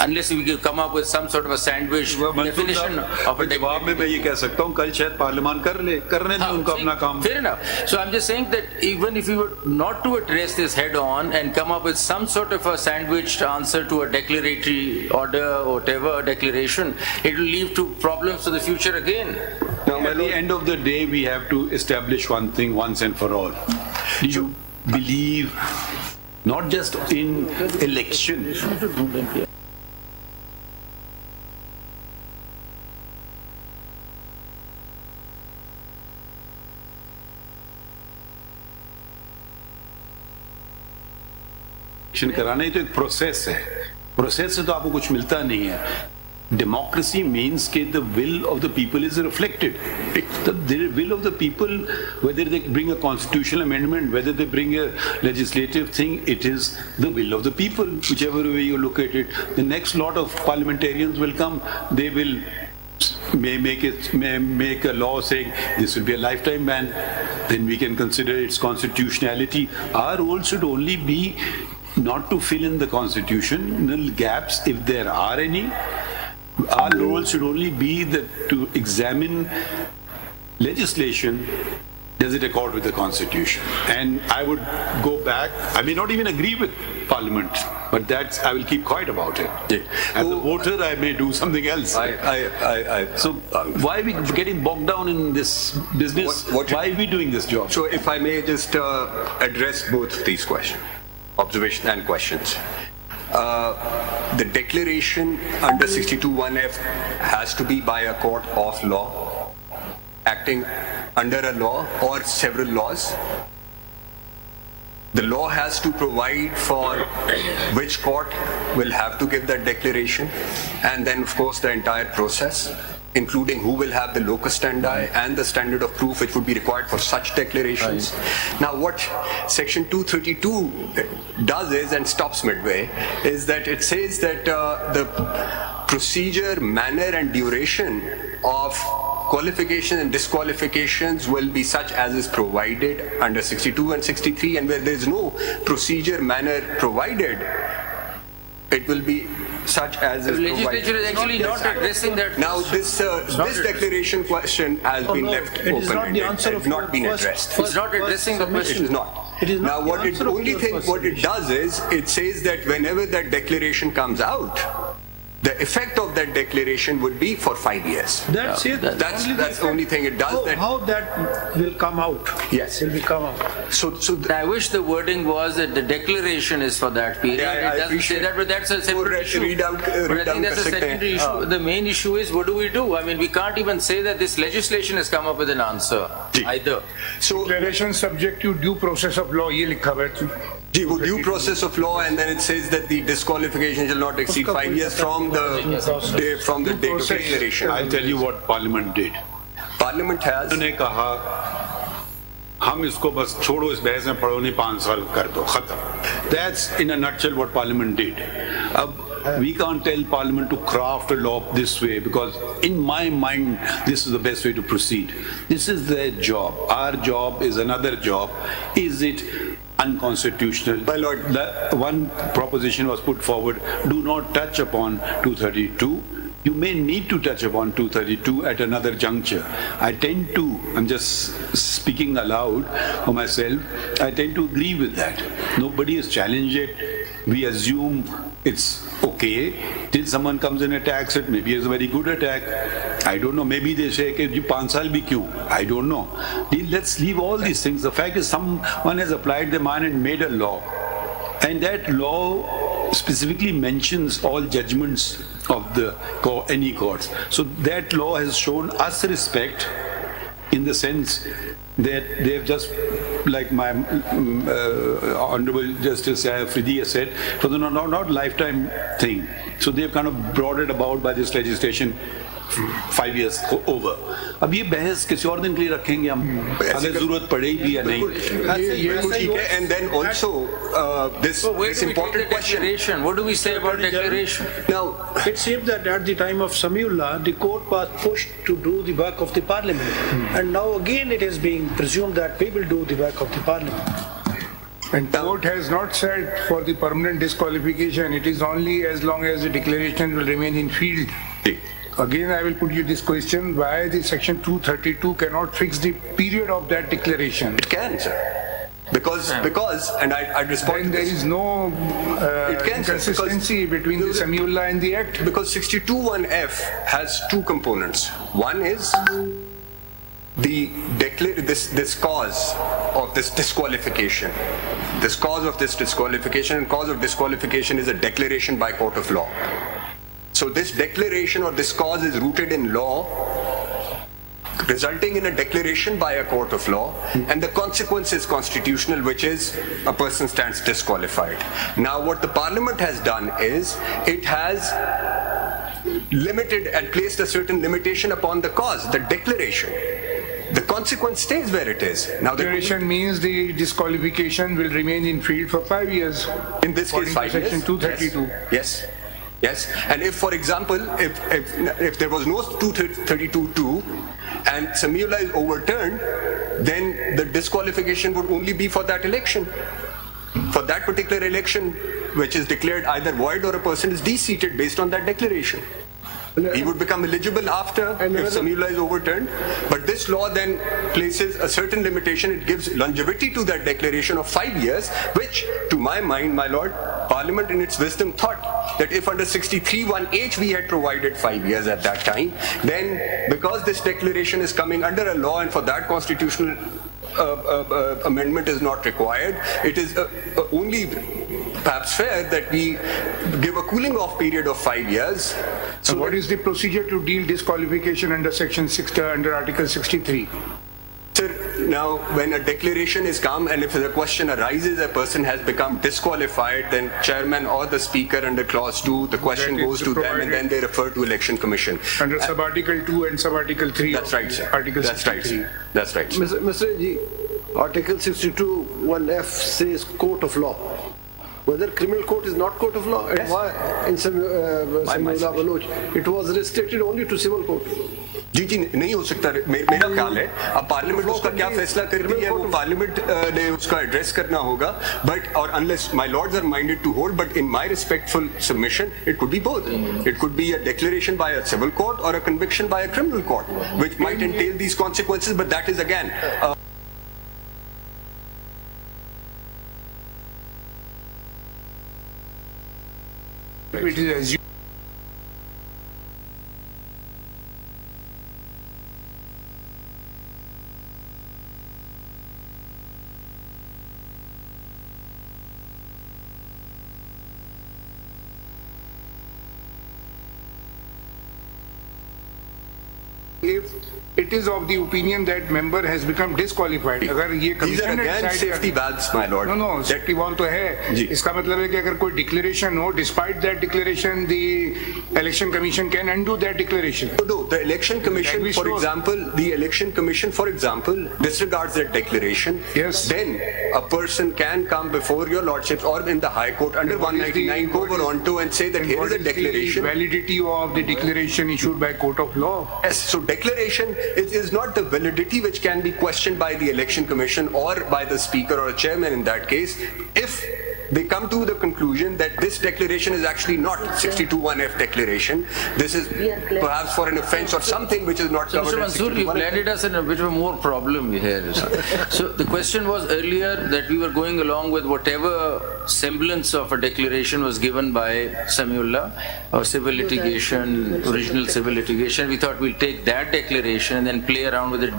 unless we can come up with some sort of a sandwich definition of a जवाब में मैं ये कह सकता हूँ, कल शायद parliament करने दें उनको अपना काम. Fair enough. So I'm just saying that even if we were not to address this head on and come up with some sort of a sandwiched answer to a declaratory order or whatever declaration, it will lead to problems for the future again. Now, at the end of the day, we have to establish one thing once and for all. Do you believe not just in election? कराना ही तो एक process है, process से तो आपको कुछ मिलता नहीं है. Democracy means that the will of the people is reflected. The will of the people, whether they bring a constitutional amendment, whether they bring a legislative thing, it is the will of the people, whichever way you look at it. The next lot of parliamentarians will come, they will make a law saying this will be a lifetime ban, then we can consider its constitutionality. Our role should only be not to fill in the constitutional gaps if there are any. Our role should only be to examine legislation, does it accord with the Constitution? And I would go back, I may not even agree with Parliament, but I will keep quiet about it. As a voter, I may do something else. So why are we getting bogged down in this business? Why are we doing this job? So if I may just address both of these questions, observations and questions. The declaration under 62(1)(f) has to be by a court of law, acting under a law or several laws. The law has to provide for which court will have to give that declaration, and then of course the entire process, including who will have the locus standi and the standard of proof which would be required for such declarations. Now what section 232 does is, and stops midway, is that it says that the procedure, manner and duration of qualification and disqualifications will be such as is provided under 62 and 63, and where there is no procedure, manner provided, it will be such as is provided. The legislature is actually not addressing that. Now this declaration question has been left open. It is not the answer of not been addressed. It's not addressing the question. It is not. It is not now what it only thing what it does is it says that whenever that declaration comes out, the effect of that declaration would be for 5 years. That's it. That's the only thing it does. How that will come out? Yes. Will come out. I wish the wording was that the declaration is for that period. Yeah, it doesn't say that, but that's a separate issue. But I think that's a secondary issue. The main issue is, what do we do? I mean, we can't even say that this legislation has come up with an answer either. So declaration subject to due process of law, ये लिखा हुआ है. due process of law, and then it says that the disqualification shall not exceed 5 years from the date of declaration. I'll tell you what Parliament did. Parliament has. उन्होंने कहा हम इसको बस छोड़ो, इस बहस में पढ़ो नहीं, 5 साल कर दो, खत्म. That's in a nutshell what Parliament did. We can't tell Parliament to craft a law this way, because in my mind this is the best way to proceed. This is their job. Our job is another job. Is it unconstitutional? My lord, the one proposition was put forward: do not touch upon 232. You may need to touch upon 232 at another juncture. I'm just speaking aloud for myself, I tend to agree with that. Nobody has challenged it. We assume it's okay till someone comes and attacks it. Maybe it's a very good attack. I don't know. Maybe they say, "Ki 5 saal bhi kyun?" I don't know. Let's leave all these things. The fact is, someone has applied their mind and made a law. And that law specifically mentions all judgments of any courts. So that law has shown us respect in the sense that they have just, like my Honorable Justice Afridi has said, for the not lifetime thing. So they have kind of brought it about by this legislation 5 years over. अब ये बहस किसी और दिन के लिए रखेंगे हम, अगर जरूरत पड़ेगी या नहीं. And then also this important question. What do we say about declaration? Now, it seems that at the time of Samiullah, the court was pushed to do the work of the parliament. And now again it is being presumed that we will do the work of the parliament. And court has not said for the permanent disqualification, it is only as long as the declaration will remain in field. Again, I will put you this question: why the section 232 cannot fix the period of that declaration? It can, sir. Because, and I respond. And there is no inconsistency between the Samiullah and the Act. Because 62(1)(f) has two components. One is this cause of this disqualification. This cause of this disqualification, and cause of disqualification is a declaration by court of law. So this declaration or this cause is rooted in law, resulting in a declaration by a court of law, and the consequence is constitutional, which is a person stands disqualified. Now what the Parliament has done is, it has limited and placed a certain limitation upon the cause, the declaration. The consequence stays where it is. Now the declaration means the disqualification will remain in field for 5 years. In this case, 5 years. Section 232. Yes. Yes, and if, for example, if there was no 232(2) and Samiullah is overturned, then the disqualification would only be for that election. For that particular election, which is declared either void or a person is de-seated based on that declaration. He would become eligible after if Samiullah is overturned. But this law then places a certain limitation. It gives longevity to that declaration of 5 years, which, to my mind, my lord, Parliament in its wisdom thought that if under 63(1)(h) we had provided 5 years at that time, then because this declaration is coming under a law and for that constitutional amendment is not required, it is only perhaps fair that we give a cooling off period of 5 years. So what is the procedure to deal disqualification under section 6 under Article 63? Sir, now when a declaration is come and if the question arises, a person has become disqualified, then chairman or the speaker under clause 2, the question goes to them and then they refer to election commission. Under sub-article 2 and sub-article 3. That's right, sir. Article That's 63. Right. That's right. Mr. Ji, Article 62(1)(f) says court of law. Whether criminal court is not court of law, and Yes. why in Samiullah Baloch it was restricted only to civil court. जी नहीं हो सकता मेरा ख्याल है. अब parliament उसका क्या फैसला करती है वो पार्लियामेंट ने उसका एड्रेस करना होगा. बट और unless my lords are minded to hold, but in my respectful submission it could be both. It could be a declaration by a civil court or a conviction by a criminal court, which might entail these consequences, but that is again it is assumed if it is of the opinion that member has become disqualified. अगर ये commission ने decide safety valves, my lord. No, safety valve तो है. इसका मतलब है कि अगर कोई declaration हो, despite that declaration, the election commission can undo that declaration. No, the election commission, for example, disregards that declaration. Yes. Then a person can come before your lordships or in the High Court under 199 over onto and say that here is a declaration. The validity of the declaration issued by court of law. Yes. So declaration is not the validity which can be questioned by the election commission or by the speaker or a chairman in that case. If they come to the conclusion that this declaration is actually not 62(1)(f) declaration, this is perhaps for an offence or something which is not covered. Mr. Mansoor, you've landed us in a bit of a more problem here. So the question was earlier that we were going along with whatever semblance of a declaration was given by Samiullah or civil litigation, original civil litigation. We thought we'll take that declaration and then play around with the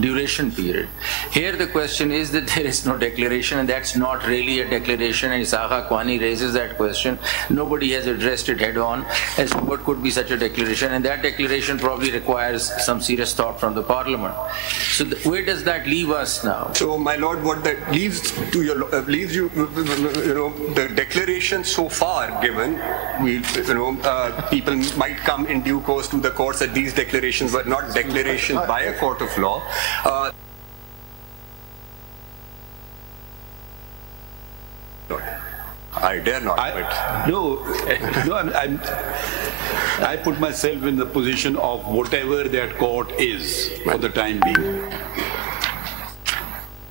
duration period. Here the question is that there is no declaration, and that's not really a declaration. And Isaaqa Kwani raises that question. Nobody has addressed it head on as to what could be such a declaration, and that declaration probably requires some serious thought from the parliament. So where does that leave us now? So, my lord, what that leaves to your leaves you, the declaration so far given, people might come in due course to the courts that these declarations were not declarations by a court of law. I dare not. I put myself in the position of whatever that court is for the time being.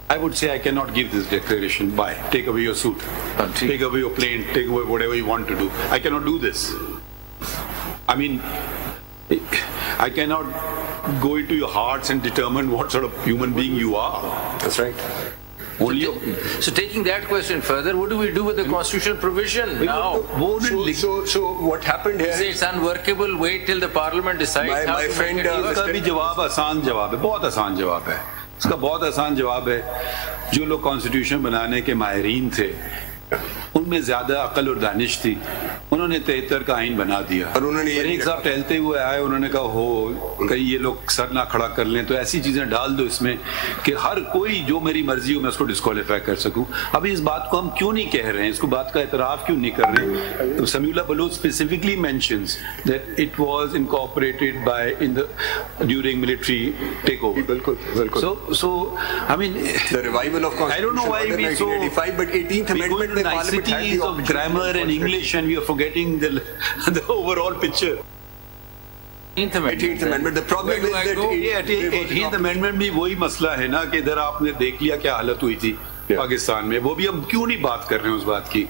I would say I cannot give this declaration. Bye. Take away your suit. Take away your plane. Take away whatever you want to do. I cannot do this. I mean, I cannot go into your hearts and determine what sort of human being you are. That's right. So taking that question further, what do we do with the constitutional provision now? So what happened here? Say it's unworkable. Wait till the parliament decides. My friend, इसका भी जवाब आसान जवाब है, बहुत आसान जवाब है. इसका बहुत आसान जवाब है. जो लोग कॉन्स्टिट्यूशन बनाने के माहिरीन थे, उनमें ज्यादा अकल और दानिश थी. उन्होंने 73 का आइन बना दिया और उन्होंने एक साहब टहलते हुए आए, उन्होंने कहा हो कहीं ये लोग सर ना खड़ा कर लें तो ऐसी चीजें डाल दो इसमें कि हर कोई जो मेरी मर्जी हो मैं उसको डिस्क्वालीफाई कर सकूं. अभी इस बात को हम क्यों नहीं कह रहे हैं, इसको बात का एतराफ क्यों नहीं कर रहे? तो Samiullah Baloch specifically mentions that it was incorporated by in the during military takeover. बिल्कुल. So I mean the revival of I don't know why we so 1985, but 18th amendment the niceties of grammar and English and we are forgetting the overall picture. 18th amendment. The problem is that 18th amendment भी वही मसला है ना कि इधर आपने देख लिया क्या हालत हुई थी पाकिस्तान में. वो भी हम क्यों नहीं बात कर रहे हैं उस बात की?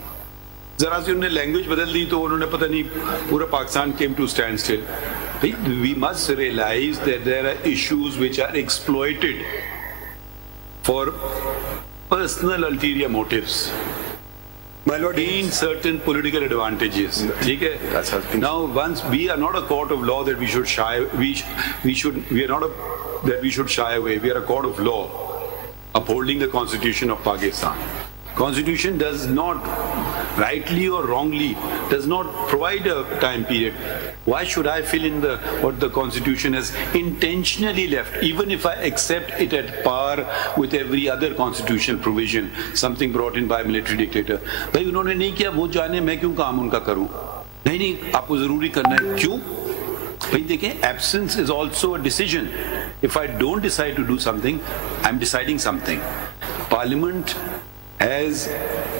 जरा सी उन्होंने लैंग्वेज बदल दी तो उन्होंने पता नहीं पूरा Pakistan came to stand still. We must realize that there are issues which are exploited for personal ulterior motives. My lord, gain certain political advantages. Now, once we are not a court of law that we should shy away. We are a court of law upholding the Constitution of Pakistan. Constitution does not, rightly or wrongly, does not provide a time period. Why should I fill in what the Constitution has intentionally left, even if I accept it at par with every other constitutional provision, something brought in by a military dictator? भाई उन्होंने नहीं किया, वो जाने मैं क्यों काम उनका करूं? नहीं आपको जरूरी करना है. क्यों? भाई देखें, absence is also a decision. If I don't decide to do something, I'm deciding something. Parliament has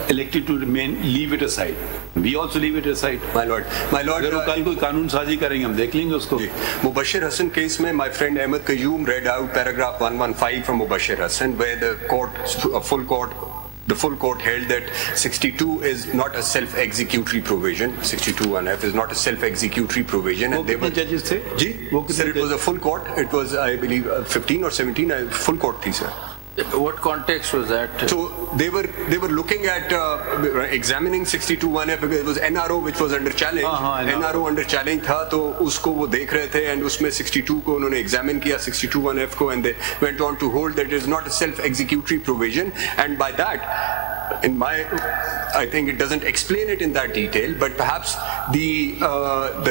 elected to leave it aside. We also leave it aside. My lord. अगर वो कल कोई कानून साजी करेंगे हम देख लेंगे उसको. Mubashir Hassan case में my friend Ahmed Qayyum read out paragraph 115 from Mubashir Hassan where the full court held that 62 is not a self-executory provision. 62(1)(f) is not a self-executory provision. And they were judges थे? Sir, it was a full court. It was, I believe, 15 or 17. Full court थी, sir. What context was that? So they were looking at examining 62(1)(f) because it was NRO which was under challenge. NRO under challenge था तो उसको वो देख रहे थे and उसमें 62 को उन्होंने examine किया 62(1)(f) को and they went on to hold that it is not a self-executory provision and by that I think it doesn't explain it in that detail, but perhaps the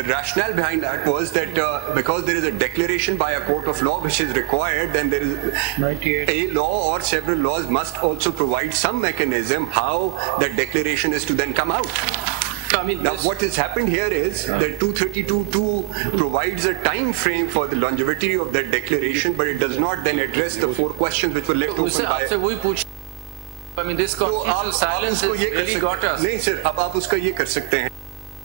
rationale behind that was that because there is a declaration by a court of law which is required, then there is a law or several laws must also provide some mechanism how that declaration is to then come out. Now, what has happened here is that 232.2 provides a time frame for the longevity of that declaration, but it does not then address the 4 questions which were left open by. I mean, this constitutional silence has really got us. नहीं sir, अब आप उसका ये कर सकते हैं.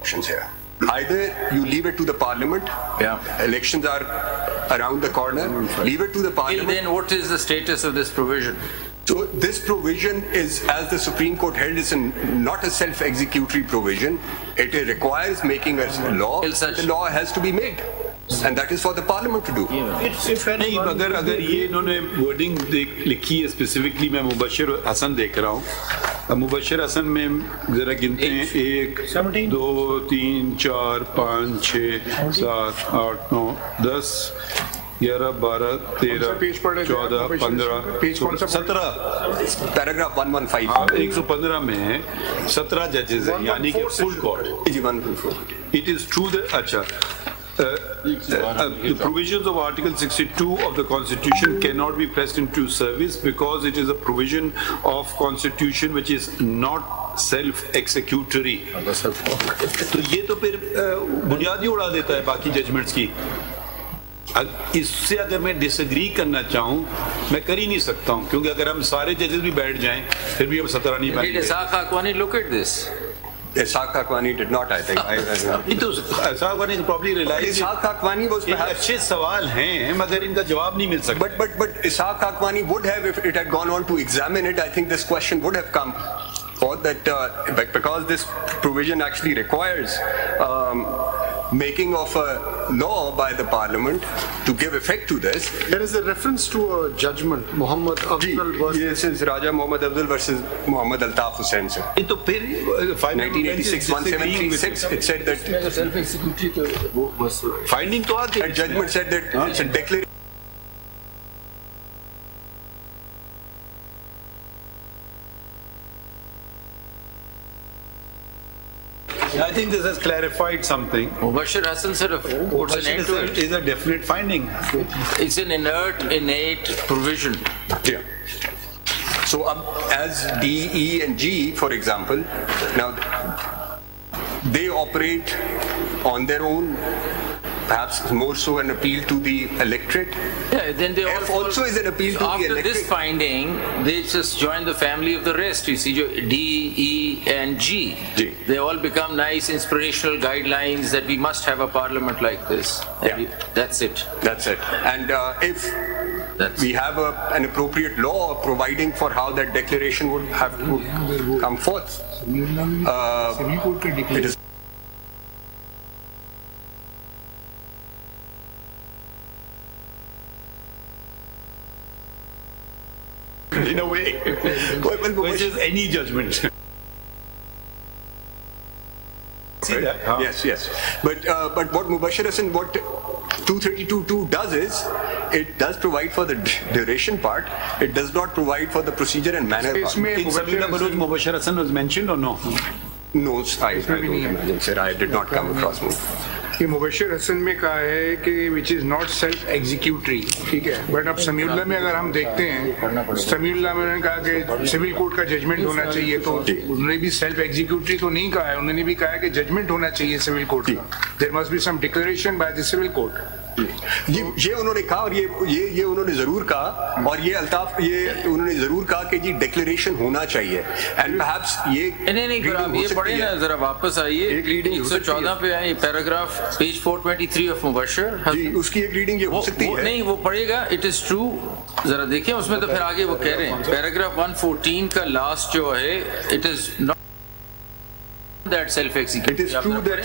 Options here. Either you leave it to the parliament. Yeah. Elections are around the corner. Leave it to the parliament. Then what is the status of this provision? So this provision is, as the Supreme Court held, is not a self-executory provision. It requires making a law. The law has to be made. And that is for the parliament to do. नहीं, अगर ये इन्होंने wording लिखी है specifically, मैं मुबश्शिर हसन देख रहा हूँ. मुबश्शिर हसन में जरा गिनते हैं 1, 2, 3, 4, 5, 6, 7, 8, 9, 10, 11, 12, 13, 14, 15, 17. पैराग्राफ 115. 115 में 17 जजेस हैं, यानी कि full court. It is true that अच्छा. The provisions of Article 62 of the Constitution cannot be pressed into service because it is a provision of Constitution which is not self-executory. तो ये तो फिर बुनियाद ही उड़ा देता है बाकी जजमेंट्स की. इससे अगर मैं डिसएग्री करना चाहूँ मैं कर ही नहीं सकता हूँ, क्योंकि अगर हम सारे जजेस भी बैठ जाएं फिर भी हम 17 नहीं बैठेंगे. Did Ishaq Haqqani look at this? Ishaq Haqqani did not, I think. Ishaq Haqqani probably realized. Ishaq Haqqani was perhaps अच्छे सवाल हैं मगर इनका जवाब नहीं मिल सकता. But Ishaq Haqqani would have, if it had gone on to examine it, I think this question would have come. Or that because this provision actually requires making of a law by the parliament to give effect to this. There is a reference to a judgment, Muhammad Afzal versus... This is Raja Muhammad Afzal versus Muhammad Altaf Hussain, sir. 1986, 1736, it said that... Finding तो आती है. That judgment said that it's a declaration. I think this has clarified something. Mubashir Hassan said puts an end to it. Is a definite finding. It's an innate provision. Yeah. So as D, E and G, for example, now they operate on their own, perhaps more so an appeal to the electorate. Yeah, then they F also is an appeal to the electorate. After this finding, they just join the family of the rest. You see, D, E, and G. They all become nice inspirational guidelines that we must have a parliament like this. Yeah. That's it. That's it. And if we have an appropriate law providing for how that declaration would have to come forth, it is. In a way, which is any judgment. See that? Yes. But what Mubashir Hassan, what 232.2 does is, it does provide for the duration part. It does not provide for the procedure and manner part. In Sabila Baruch, Mubashir Hassan was mentioned or no? No, I don't imagine, sir. I did not come across me. कि मुबशिर हसन में कहा है कि which is not self executory, ठीक है. But अब समीउल्लाह में अगर हम देखते हैं, समीउल्लाह में उन्होंने कहा कि सिविल कोर्ट का जजमेंट होना चाहिए, तो उन्होंने भी सेल्फ एग्जीक्यूटरी तो नहीं कहा है, उन्होंने भी कहा है कि जजमेंट होना चाहिए सिविल कोर्ट का. There must be some declaration by the civil court. ये उन्होंने कहा, और ये उन्होंने जरूर कहा, और ये अल्ताफ ये उन्होंने जरूर कहा कि जी डिक्लेरेशन होना चाहिए. एंड परहैप्स ये नहीं ये पढ़े ना, जरा वापस आइए, एक रीडिंग 114 पे आए, पैराग्राफ पेज 423 ऑफ मुबशिर. जी, उसकी एक रीडिंग ये हो सकती है. नहीं, वो पढ़ेगा. इट इज ट्रू, जरा देखें उसमें, तो फिर आगे वो कह रहे हैं पैराग्राफ 114 का लास्ट जो है, it is not that self-executory. It is true that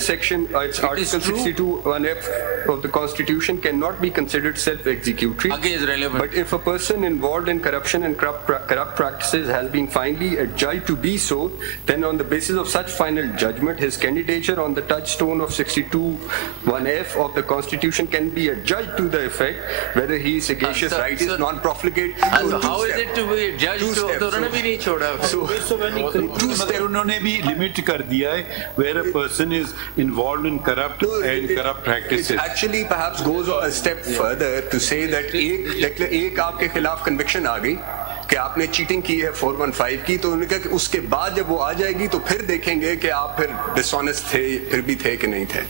Article 62(1)(f) of the Constitution cannot be considered self-executory. Again, is relevant. But if a person involved in corruption and corrupt practices has been finally adjudged to be so, then on the basis of such final judgment, his candidature on the touchstone of 62(1)(f) of the Constitution can be adjudged to the effect whether he is sagacious, righteous, non-profligate. And how is it to be judged? So उन्होंने भी limit कर दिया है where a person is involved in corrupt practices. It actually perhaps goes a step further to say that एक आपके खिलाफ conviction आ गई कि आपने चीटिंग की है 415 की, तो उन्होंने कहा कि उसके बाद जब वो आ जाएगी तो फिर देखेंगे कि आप फिर डिसऑनेस्ट थे, फिर भी थे कि नहीं थे.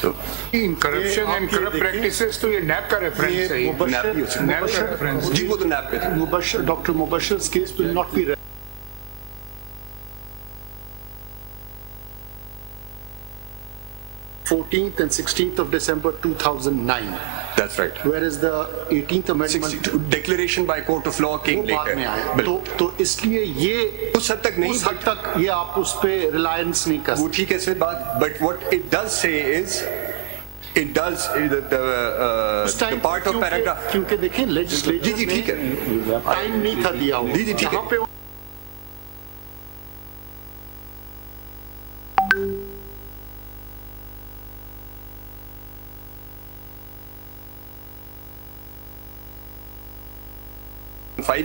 So, in corruption and corrupt practices तो ये NAP का reference है. NAP का reference. जी वो तो NAP पे था. Dr. Mubashir's case will not be 14th and 16th of December 2009. That's right. Whereas the 18th Amendment 62 declaration by court of law came later. तो इसलिए ये उस हद तक नहीं, उस हद तक ये आप उस पे रिलायंस नहीं कर सकते. वो ठीक है सर बात, but what it does say is it does the part of paragraph. क्योंकि देखिए लेजिस्लेचर जी ठीक है, टाइम नहीं था दिया हुआ. जी ठीक है.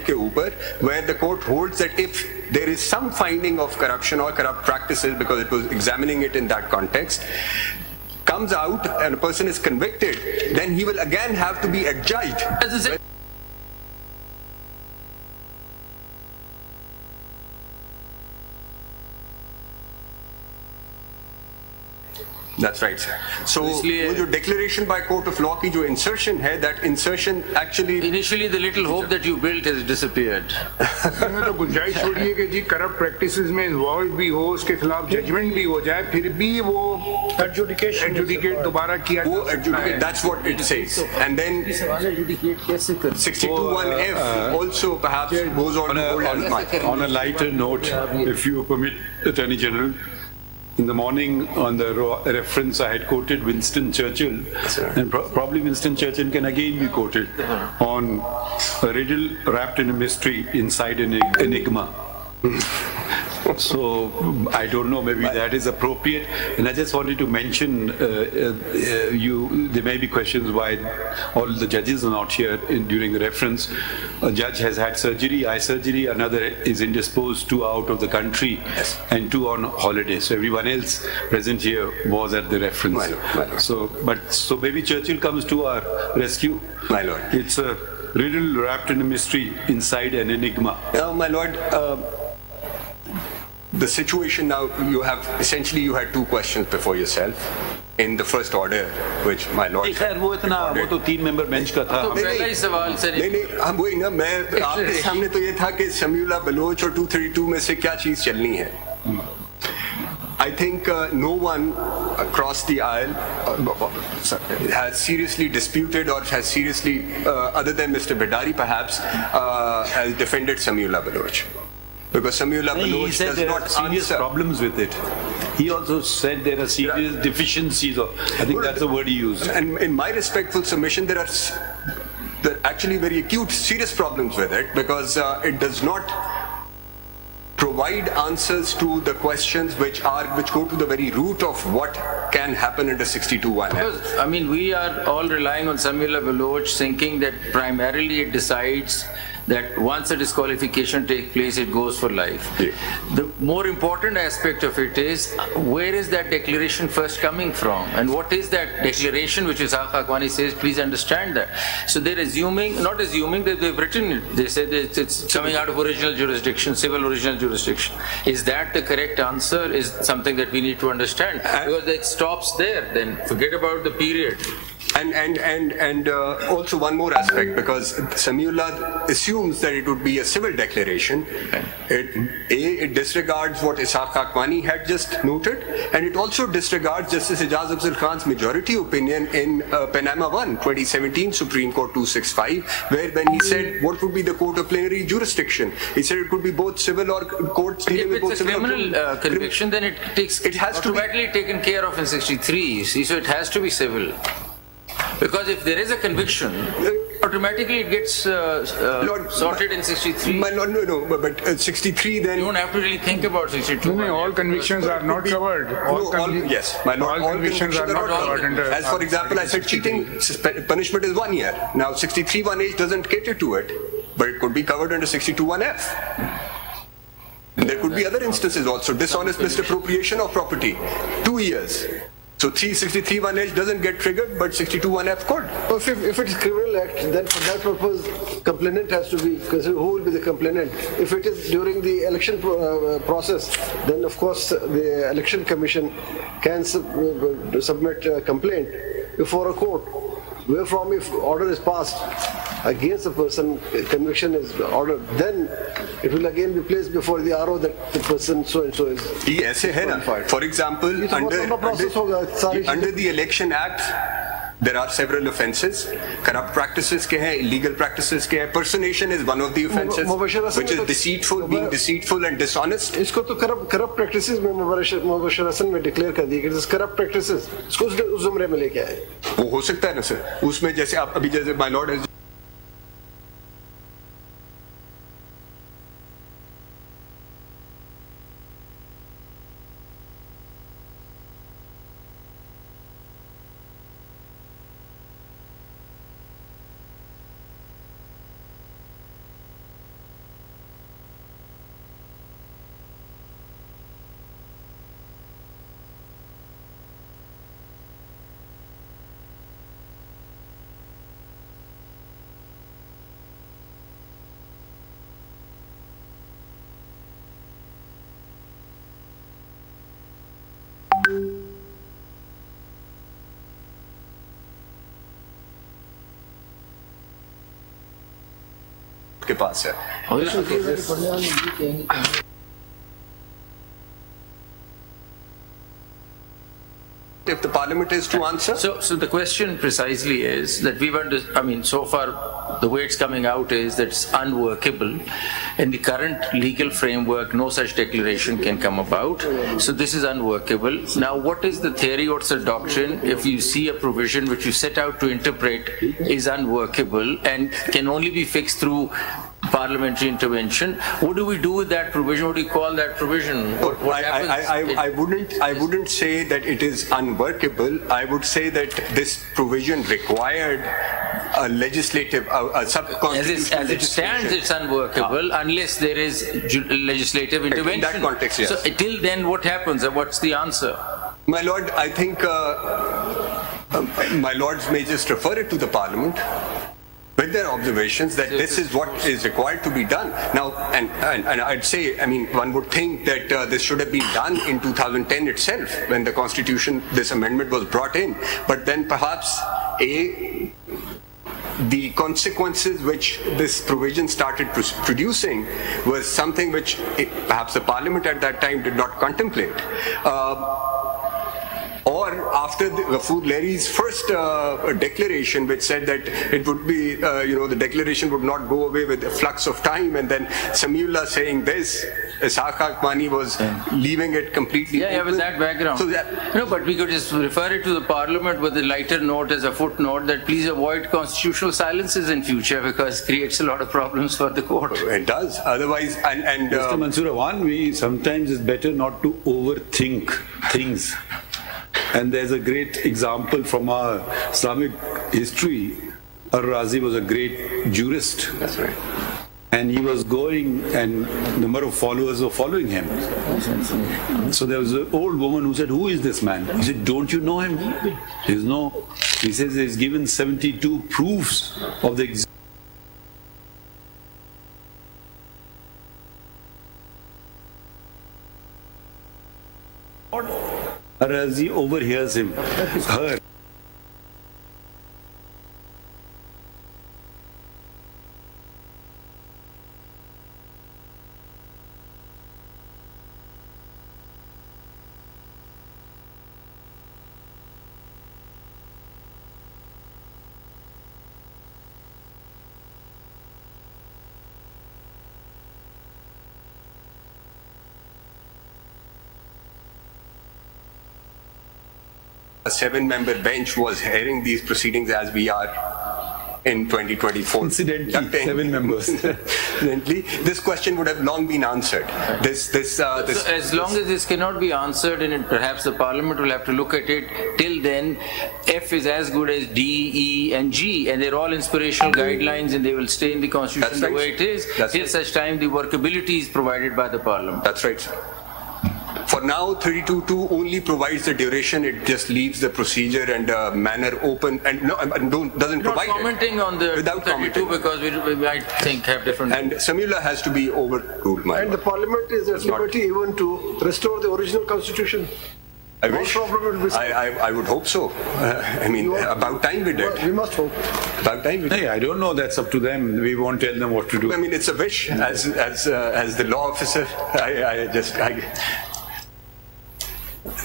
के ऊपर where the court holds that if there is some finding of corruption or corrupt practices, because it was examining it in that context, comes out and a person is convicted, then he will again have to be adjudged. That's right, sir. So, वो जो declaration by court of law की जो insertion है, that insertion actually initially the little hope that you built has disappeared. इसमें तो गुंजाइश छोड़िए कि जी corrupt practices में involved भी हो, उसके खिलाफ judgment भी हो जाए, फिर भी वो adjudicate दोबारा किया. वो adjudicate, that's what it says. And then 62(1)(f) also perhaps goes on to hold as much. On a lighter note, if you permit, Attorney General. In the morning, on the reference, I had quoted Winston Churchill, and probably Winston Churchill can again be quoted on a riddle wrapped in a mystery inside an enigma. So I don't know, maybe that is appropriate. And I just wanted to mention, there may be questions why all the judges are not here during the reference. A judge has had surgery, eye surgery, another is indisposed, 2 out of the country, and 2 on holiday. So everyone else present here was at the reference. So maybe Churchill comes to our rescue. My lord. It's a riddle wrapped in a mystery inside an enigma. My lord, the situation now, you had 2 questions before yourself in the first order, which my lord. वो तो 3 member bench का था. पहला ही सवाल sir. नहीं हम वही ना, मैं आपके सामने तो ये था कि समीउल्लाह बलोच और 232 में से क्या चीज चलनी है. I think no one across the aisle has seriously disputed or has seriously, other than Mr. Bidari perhaps, has defended Samiullah Baloch. Because Samiullah Baloch does not serious problems with it. He also said there are serious deficiencies. I think that's the word he used. And in my respectful submission, there are actually very acute, serious problems with it, because it does not provide answers to the questions which go to the very root of what can happen under 62(1). Because, I mean, we are all relying on Samiullah Baloch, thinking that primarily it decides that once a disqualification takes place, it goes for life. Yeah. The more important aspect of it is, where is that declaration first coming from? And what is that declaration which Ishaq Haqqani says, please understand that. So they're not assuming that they've written it. They said that it's coming out of original jurisdiction, civil original jurisdiction. Is that the correct answer? Is something that we need to understand. Because it stops there, then forget about the period. And also one more aspect, because Samiullah assumes that it would be a civil declaration. It disregards what Ishaq Akwani had just noted, and it also disregards Justice Ijaz Afzal Khan's majority opinion in Panama 1, 2017 Supreme Court 265, where when he said what would be the court of plenary jurisdiction, he said it could be both civil or courts dealing with both civil. If it's a criminal conviction, then it has to be taken care of in 63. You see, so it has to be civil. Because if there is a conviction, automatically it gets sorted in 63. No, but 63 then... You don't have to really think about 62. No, all convictions are not covered. Yes, my lord, all convictions are not covered. As for example, I said cheating punishment is 1 year. Now 63 1H doesn't cater to it, but it could be covered under 62 1F. And there could be other instances also. Dishonest misappropriation of property, 2 years. So 363 1H doesn't get triggered, but 62 1F could. If it's criminal act, then for that purpose, complainant has to be considered. Who will be the complainant? If it is during the election process, then of course the election commission can submit a complaint before a court. Wherefrom, if order is passed against the person, conviction is ordered, then it will again be placed before the RO that the person so and so is. For example, under the Election Act, there are several offences. Corrupt practices ke hai, illegal practices ke hai. Personation is one of the offences, which is deceitful, being deceitful and dishonest. इसको तो corrupt practices में मुबशरसन में declare कर दी कि this corrupt practices इसको उस ज़ुमरे में लेके आए. वो हो सकता है ना सर. उसमें जैसे आप अभी जैसे my lord has के पास है. If the parliament is to answer. So the question precisely is that so far the way it's coming out is that it's unworkable. In the current legal framework, no such declaration can come about. So this is unworkable. Now, what is the theory, what's the doctrine? If you see a provision which you set out to interpret is unworkable and can only be fixed through parliamentary intervention, what do we do with that provision? What do you call that provision? I wouldn't say that it is unworkable. I would say that this provision required a legislative, a sub-constitutional as it stands, it's unworkable unless there is legislative intervention. In that context, yes. So till then, what happens? What's the answer? My lord, I think my lords may just refer it to the parliament with their observations that this is what is required to be done. Now, and I'd say, one would think that this should have been done in 2010 itself when the constitution, this amendment was brought in. But then perhaps, the consequences which this provision started producing was something which perhaps the parliament at that time did not contemplate. Or after Ghafoor Lairy's first declaration, which said that it would be, the declaration would not go away with a flux of time, and then Samiullah saying this, Ishaq Akwani was leaving it completely open. With that background. So but we could just refer it to the parliament with a lighter note as a footnote that please avoid constitutional silences in future because it creates a lot of problems for the court. It does. Otherwise, and Mr. Mansoor Awan, sometimes it's better not to overthink things. And there's a great example from our Islamic history. Ar-Razi was a great jurist. That's right. And he was going, and a number of followers were following him. So there was an old woman who said, "Who is this man?" He said, "Don't you know him?" He says, "No." He says he's given 72 proofs of the existence. Ar-Razi overhears him, her. a 7-member bench was hearing these proceedings as we are in 2024. Incidentally, 7 members. Incidentally, this question would have long been answered. So as long as this cannot be answered, and perhaps the Parliament will have to look at it, till then F is as good as D, E and G, and they're all inspirational guidelines and they will stay in the Constitution the way it is, till such time the workability is provided by the Parliament. That's right, sir. For now, 32(2) only provides the duration. It just leaves the procedure and manner open, and doesn't provide not commenting it on the without 32 because we might think have different. And Samula has to be overruled. And the Parliament is at liberty even to restore the original constitution. I wish. I would hope so. I mean, about time we did. Well, we must hope. About time we did. Hey, I don't know. That's up to them. We won't tell them what to do. I mean, it's a wish. As the law officer, I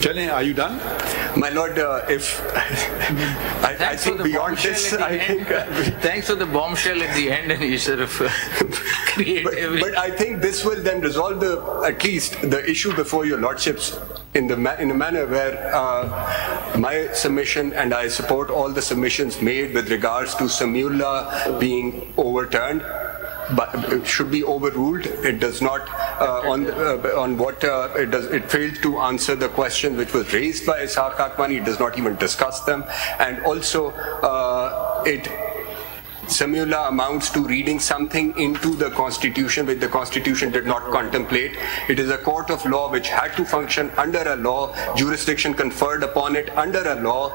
Chale, are you done? My lord, if I think beyond this, I think. Thanks for the bombshell at the end, and you sort of create but I think this will then resolve at least the issue before your lordships in a manner where my submission, and I support all the submissions made with regards to Samiullah being overturned, but it should be overruled. It does not on what it does. It failed to answer the question which was raised by Ishaq Akwani. It does not even discuss them, and also Samiullah amounts to reading something into the Constitution which the Constitution did not contemplate. It is a court of law which had to function under a law, jurisdiction conferred upon it under a law,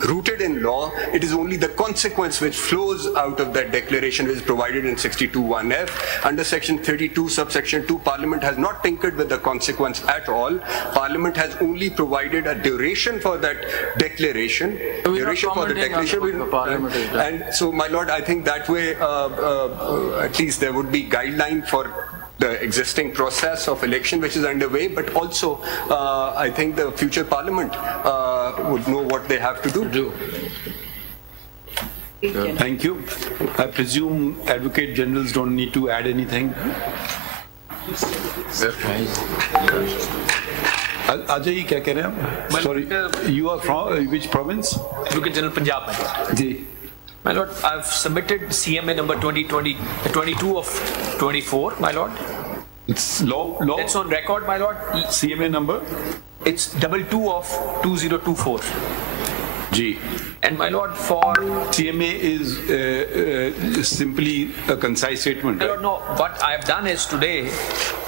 rooted in law. It is only the consequence which flows out of that declaration which is provided in 62(1)(f). Under section 32, subsection 2, Parliament has not tinkered with the consequence at all. Parliament has only provided a duration for that declaration. And so, my lord, I think that way, at least there would be guideline for the existing process of election which is underway, but also I think the future Parliament would know what they have to do. Thank you. I presume Advocate Generals don't need to add anything. Ajay, क्या कह रहे हैं? Sorry, you are from which province? Advocate General Punjab. Ji. My lord, I've submitted CMA number 22 of 24, my lord. It's law. It's on record, my lord. CMA number? It's 22 of 2024. G. And my lord, for CMA is simply a concise statement. I don't know. What I've done is today,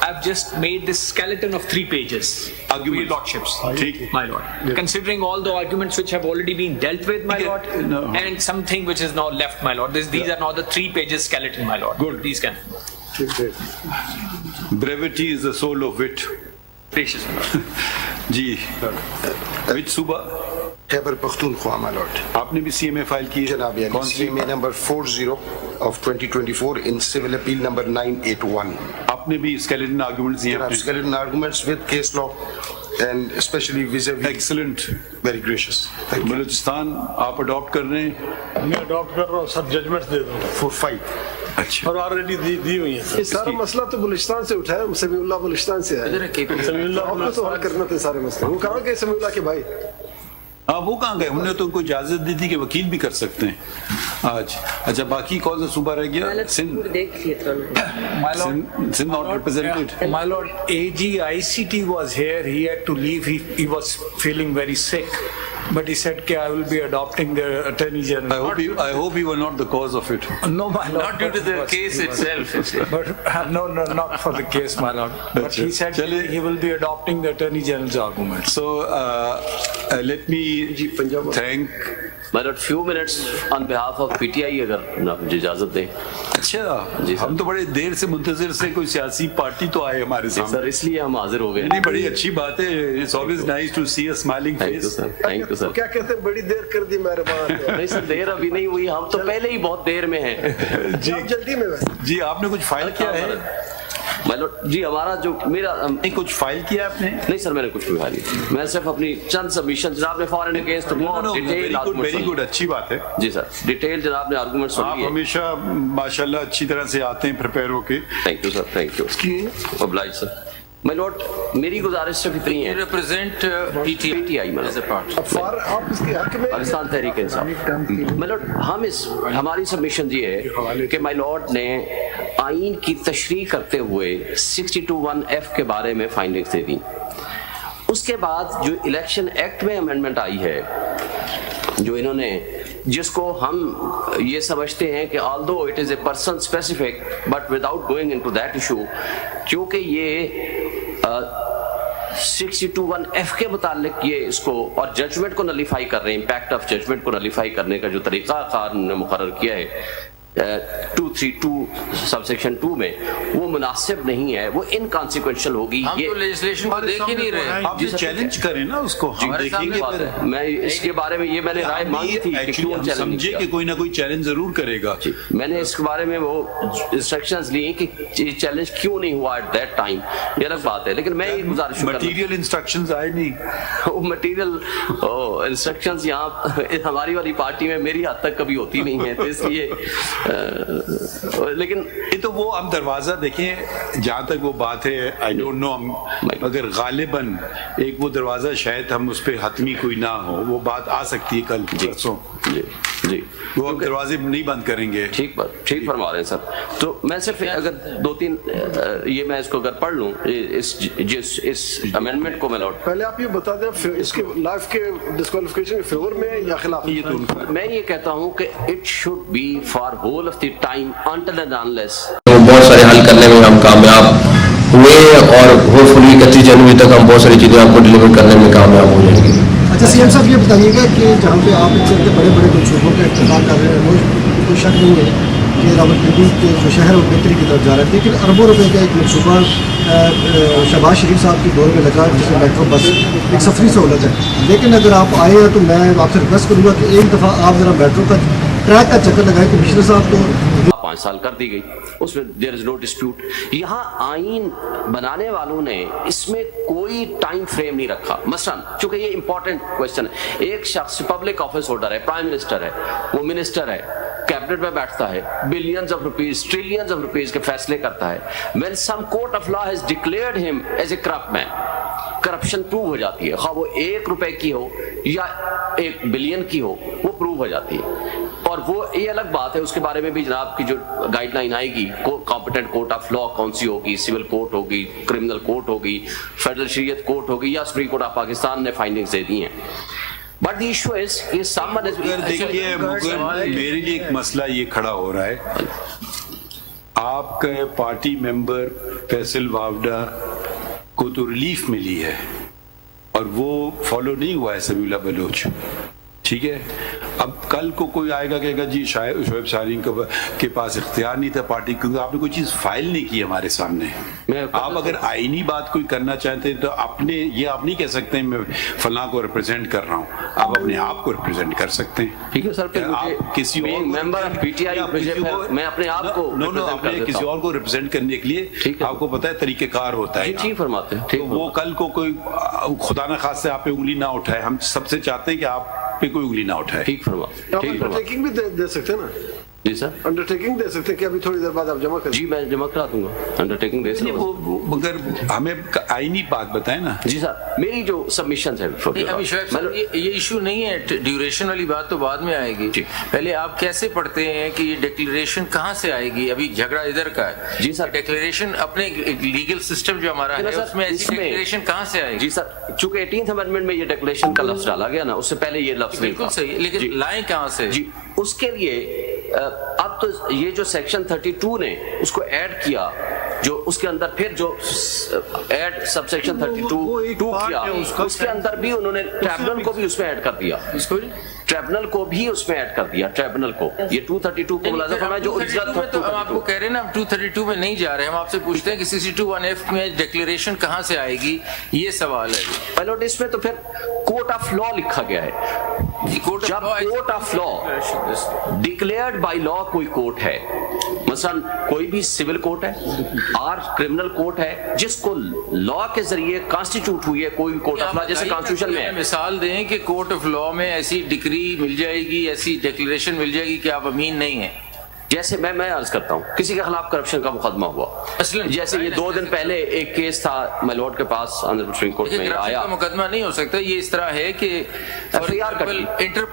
I've just made this skeleton of 3 pages. Arguments. Lordships. My lord. Yeah. Considering all the arguments which have already been dealt with, my lord, and something which is now left, my lord. These are now the 3 pages skeleton, my lord. Good. These can. Brevity is the soul of wit. Gracious, my lord. Ji. Which Suba? Khyber Pakhtunkhwa, my lord. आपने भी CMA file की है? जनाब, यानी CMA number 40 of 2024 in civil appeal number 981. आपने भी skeleton arguments दिए हैं? Skeleton arguments with case law and especially vis-a-vis. Excellent. Very gracious. Thank you. Balochistan आप adopt कर रहे हैं? मैं adopt कर रहा हूँ सर, judgments दे दूँ. For 5. अच्छा. और already दी हुई है. ये सारा मसला तो बलूचिस्तान से उठा है, समीउल्लाह बलूचिस्तान से है. समीउल्लाह आपको तो हल करना थे सारे मसले. वो कहाँ गए समीउल्लाह के भाई? हाँ, वो कहाँ गए? हमने तो उनको इजाजत दी थी कि वकील भी कर सकते हैं आज. अच्छा, बाकी कौन सा सूबा रह गया? Sindh. Sindh not represented. My lord, AG ICT was here. He had to leave. He was feeling very sick, but he said, "Okay, I will be adopting the Attorney General." I hope he was not the cause of it. No, my lord. Not due to the case itself. But no, not for the case, my lord. But he said he will be adopting the Attorney General's argument. So let me thank. My lord, few minutes on behalf of PTI, अगर आप मुझे इजाजत दें. अच्छा, हम तो बड़े देर से मुंतजिर से कोई सियासी पार्टी तो आए हमारे सामने. सर, इसलिए हम हाजिर हो गए. नहीं, बड़ी अच्छी बात है. It's always nice to see a smiling face. Thank you, sir. क्या कहते हैं, बड़ी देर कर दी मेरे बात. नहीं सर, देर अभी नहीं हुई. हम तो पहले ही बहुत देर में हैं. जी, जल्दी में. जी, आपने कुछ फाइल किया है? My lord, जी हमारा जो मेरा नहीं कुछ फाइल किया आपने? नहीं सर, मैंने कुछ भी फाइल नहीं. मैं सिर्फ अपनी चंद सबमिशन जनाब ने for and against very good, अच्छी बात है. जी सर, डिटेल जनाब ने आर्गुमेंट सुन लिए. आप हमेशा माशाल्लाह अच्छी तरह से आते हैं प्रिपेयर होके. Thank you sir, thank you. Oblige sir. My lord, میری گزارش صرف اتنی ہے. Represent PTI as a part. Pakistan Tehreek Insaf. My lord, ہماری سبمیشن یہ ہے کہ my lord نے آئین کی تشریح کرتے ہوئے 62(1)(f کے بارے میں فائنڈنگز دے دیں. اس کے بعد جو الیکشن ایکٹ میں امینڈمنٹ آئی ہے جو انہوں نے, جس کو ہم یہ سمجھتے ہیں کہ although it is a person specific but without going into that issue, کیونکہ یہ 62(1)(f کے متعلق یہ اس کو اور ججمنٹ کو نلیفائی کر رہے ہیں, امپیکٹ آف ججمنٹ کو نلیفائی کرنے کا جو طریقہ کار نے مقرر کیا ہے 232 سب سیکشن 2 میں, وہ مناسب نہیں ہے, وہ انکانسیکوینشل ہوگی. ہم تو لیجسلیشن کو دیکھ ہی نہیں رہے. آپ یہ چیلنج کریں نا اس کو, ہم دیکھیں گے. میں اس کے بارے میں یہ میں نے رائے مانگی تھی کہ کیوں سمجھے کہ کوئی نہ کوئی چیلنج ضرور کرے گا. میں نے اس کے بارے میں وہ انسٹرکشنز لی کہ یہ چیلنج کیوں نہیں ہوا ایٹ دیٹ ٹائم, یہ الگ بات ہے. لیکن میں یہ گزارش کروں, مٹیریل انسٹرکشنز آئے نہیں, وہ مٹیریل انسٹرکشنز یہاں ہماری والی پارٹی میں میری حد تک کبھی ہوتی نہیں ہے, تو اس لیے لیکن یہ تو وہ ہم دروازہ دیکھیں جہاں تک وہ بات ہے, آئی ڈونٹ نو, اگر غالباً ایک وہ دروازہ شاید ہم اس پہ حتمی کوئی نہ ہو, وہ بات آ سکتی ہے کل پرسوں. جی وہ ہم دروازے نہیں بند کریں گے. ٹھیک فرما رہے ہیں سر. تو میں صرف اگر 2-3 یہ میں اس کو اگر پڑھ لوں اس امینڈمنٹ کو, میں لوٹ پہلے آپ یہ بتا دیں اس کے لائف کے ڈسکوالیفیکیشن کے فیور میں یا خلاف. میں یہ کہتا ہوں کہ it should be for whole of the time until and unless. بہت سارے حل کرنے میں ہم کامیاب ہوئے اور ہوپ فلی 31 جنوری تک ہم بہت ساری چیزیں آپ کو ڈلیور کرنے میں کامیاب ہو جائیں گے. اچھا سی ایم صاحب یہ بتائیے گا کہ جہاں پہ آپ ان سے بڑے بڑے منصوبوں کا افتتاح کر رہے ہیں, وہ کوئی شک نہیں ہے کہ راولپنڈی کے جو شہر ہے وہ بہتری کی طرف جا رہا ہے, لیکن اربوں روپے کا ایک منصوبہ شہباز شریف صاحب کے دور میں لگا جس میں میٹرو بس ایک سفری سہولت ہے. لیکن اگر آپ آئے ہیں تو میں آپ سے ریکویسٹ کروں گا کہ ایک دفعہ آپ ذرا میٹرو کا ٹریک کا چکر لگائیں. کمشنر صاحب کو 5 سال کر دی گئی, اس میں دیر از نو ڈسپیوٹ. یہاں آئین بنانے والوں نے اس میں کوئی ٹائم فریم نہیں رکھا. مثلا چونکہ یہ امپورٹنٹ کوشچن ہے, ایک شخص پبلک آفس ہولڈر ہے, پرائم منسٹر ہے, وہ منسٹر ہے, کیبنٹ میں بیٹھتا ہے, billions of rupees trillions of rupees کے فیصلے کرتا ہے. when some court of law has declared him as a corrupt man, corruption prove ہو جاتی ہے, خواہ وہ 1 روپے کی ہو یا 1 بلین کی ہو, وہ پروو ہو جاتی ہے. اور وہ یہ الگ بات ہے, اس کے بارے میں بھی جناب کی جو گائیڈ لائن آئے گی, کمپیٹنٹ کورٹ آف لا کون سی ہوگی, سول کورٹ ہوگی, کرمنل کورٹ ہوگی, فیڈرل شریعت کورٹ ہوگی, یا سپریم کورٹ آف پاکستان نے فائنڈنگز دے دی ہیں. بٹ دی ایشو از کہ دیکھیے میرے لیے ایک مسئلہ یہ کھڑا ہو رہا ہے, آپ کا پارٹی ممبر فیصل واوڈا کو تو ریلیف ملی ہے اور وہ فالو نہیں ہوا ہے سمیع اللہ بلوچ, ٹھیک ہے. اب کل کو کوئی آئے گا کہے گا جی شعیب سارین کے پاس اختیار نہیں تھا پارٹی, کیونکہ آپ نے کوئی چیز فائل نہیں کی ہمارے سامنے. آپ اگر آئینی بات کوئی کرنا چاہتے ہیں تو اپنے یہ آپ نہیں کہہ سکتے میں فلاں کو ریپرزینٹ کر رہا ہوں, آپ اپنے آپ کو ریپرزینٹ کر سکتے ہیں. ٹھیک ہے سر, آپ کسی اور میں اپنے آپ کو کسی اور کو ریپرزینٹ کرنے کے لیے آپ کو پتا ہے طریقہ کار ہوتا ہے. ٹھیک فرماتے ہیں. وہ کل کو کوئی خدا نہ خاص سے آپ پہ انگلی نہ اٹھائے, ہم سب سے چاہتے ہیں کہ آپ پہ کوئی انگلی نہ اٹھائے. ٹھیک فرما. انڈرٹیکنگ بھی دے سکتے ہیں نا. جی سر, انڈرٹیکنگ دے سکتے ہیں کہ ابھی تھوڑی دیر بعد آپ جمع کریں. جی میں جمع کرا دوں گا, انڈرٹیکنگ دے سکتے ہیں, مگر ہمیں آئینی بات بتائیں نا. جی سر, میری جو سبمیشن ہے ابھی شاید یہ ایشو نہیں ہے, ڈیوریشن والی بات تو بعد میں آئے گی. پہلے آپ کیسے پڑھتے ہیں کہ یہ ڈیکلیریشن کہاں سے آئے گی؟ ابھی جھگڑا ادھر کا ہے. جی سر, ڈیکلیریشن اپنے لیگل سسٹم جو ہمارا ہے اس میں ایسی ڈیکلیریشن کہاں سے آئے گی؟ جی سر, چونکہ 18th امینڈمنٹ میں یہ ڈیکلیریشن کا لفظ ڈالا گیا نا, اس سے پہلے یہ لفظ نہیں تھا. بالکل صحیح, لیکن لائیں کہاں سے؟ جی اس کے لیے اب تو یہ جو سیکشن 32 نے اس کو ایڈ کیا, جو اس کے اندر پھر جو ایڈ سب سیکشن 32 کیا, اس کے اندر بھی انہوں نے ٹریبونل کو بھی اس میں ایڈ کر دیا. ٹریبونل کو بھی اس میں ایڈ کر دیا. ٹریبونل کو یہ 232 کو ملازم فرمایا جو اوریجنل تھا. ہم آپ کو کہہ رہے ہیں نا, ہم 232 میں نہیں جا رہے, ہم آپ سے پوچھتے ہیں کہ 62(1)(f) میں ڈیکلیریشن کہاں سے آئے گی, یہ سوال ہے. پائلوٹ اس میں تو پھر کورٹ آف لا لکھا گیا ہے. جب court of law declared by law کوئی کورٹ ہے, مثلا کوئی بھی سول کورٹ ہے اور کرمنل کورٹ ہے جس کو لا کے ذریعے کانسٹیٹیوٹ ہوئی ہے کوئی کورٹ آف لا, جیسے کانسٹیٹیوشن میں مثال دیں کہ کورٹ آف لا میں ایسی ڈگری مل جائے گی, ایسی ڈیکلیریشن مل جائے گی کہ آپ امین نہیں ہیں. جیسے میں عرض کرتا ہوں, کسی کے خلاف کرپشن کا مقدمہ ہوا, جیسے یہ 2 دن پہلے ایک کیس تھا مائی لارڈ کے پاس آنریبل سپریم کورٹ میں آیا, مقدمہ نہیں ہو سکتا. یہ اس طرح ہے کہ انٹر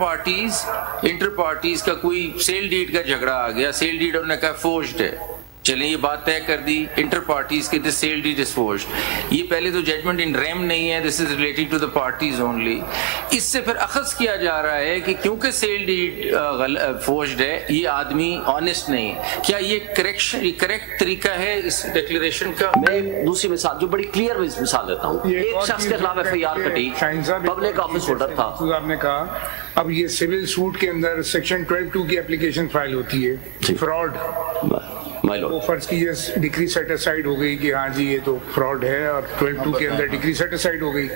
پارٹیز کا کوئی سیل ڈیڈ کا جھگڑا آ گیا, سیل ڈیڈ انہوں نے کہا فورجڈ ہے, چلیں یہ بات طے کر دی انٹر پارٹیز کے دس سیل ڈیڈ از فورجڈ. یہ پہلے تو ججمنٹ ان ریم نہیں ہے, this is relating to the parties only. اس سے پھر اخذ کیا جا رہا ہے کہ کیونکہ سیل ڈیڈ فورجڈ ہے یہ آدمی آنےسٹ نہیں ہے. کیا یہ کریکٹ طریقہ ہے اس ڈیکلیریشن کا؟ میں دوسری مثال جو بڑی کلیئر مثال دیتا ہوں. ایک شخص کے خلاف FIR کٹی, پبلک آفس ہولڈر تھا. آپ نے کہا اب یہ سول سوٹ کے اندر سیکشن 12(2) کی اپلیکیشن فائل ہوتی ہے فراڈ, وہ فرض کیجیے ڈگری سیٹ اسائڈ ہو گئی کہ ہاں جی یہ تو فراڈ ہے, اور 12(2) کے اندر ڈگری سیٹ اسائڈ ہو گئی.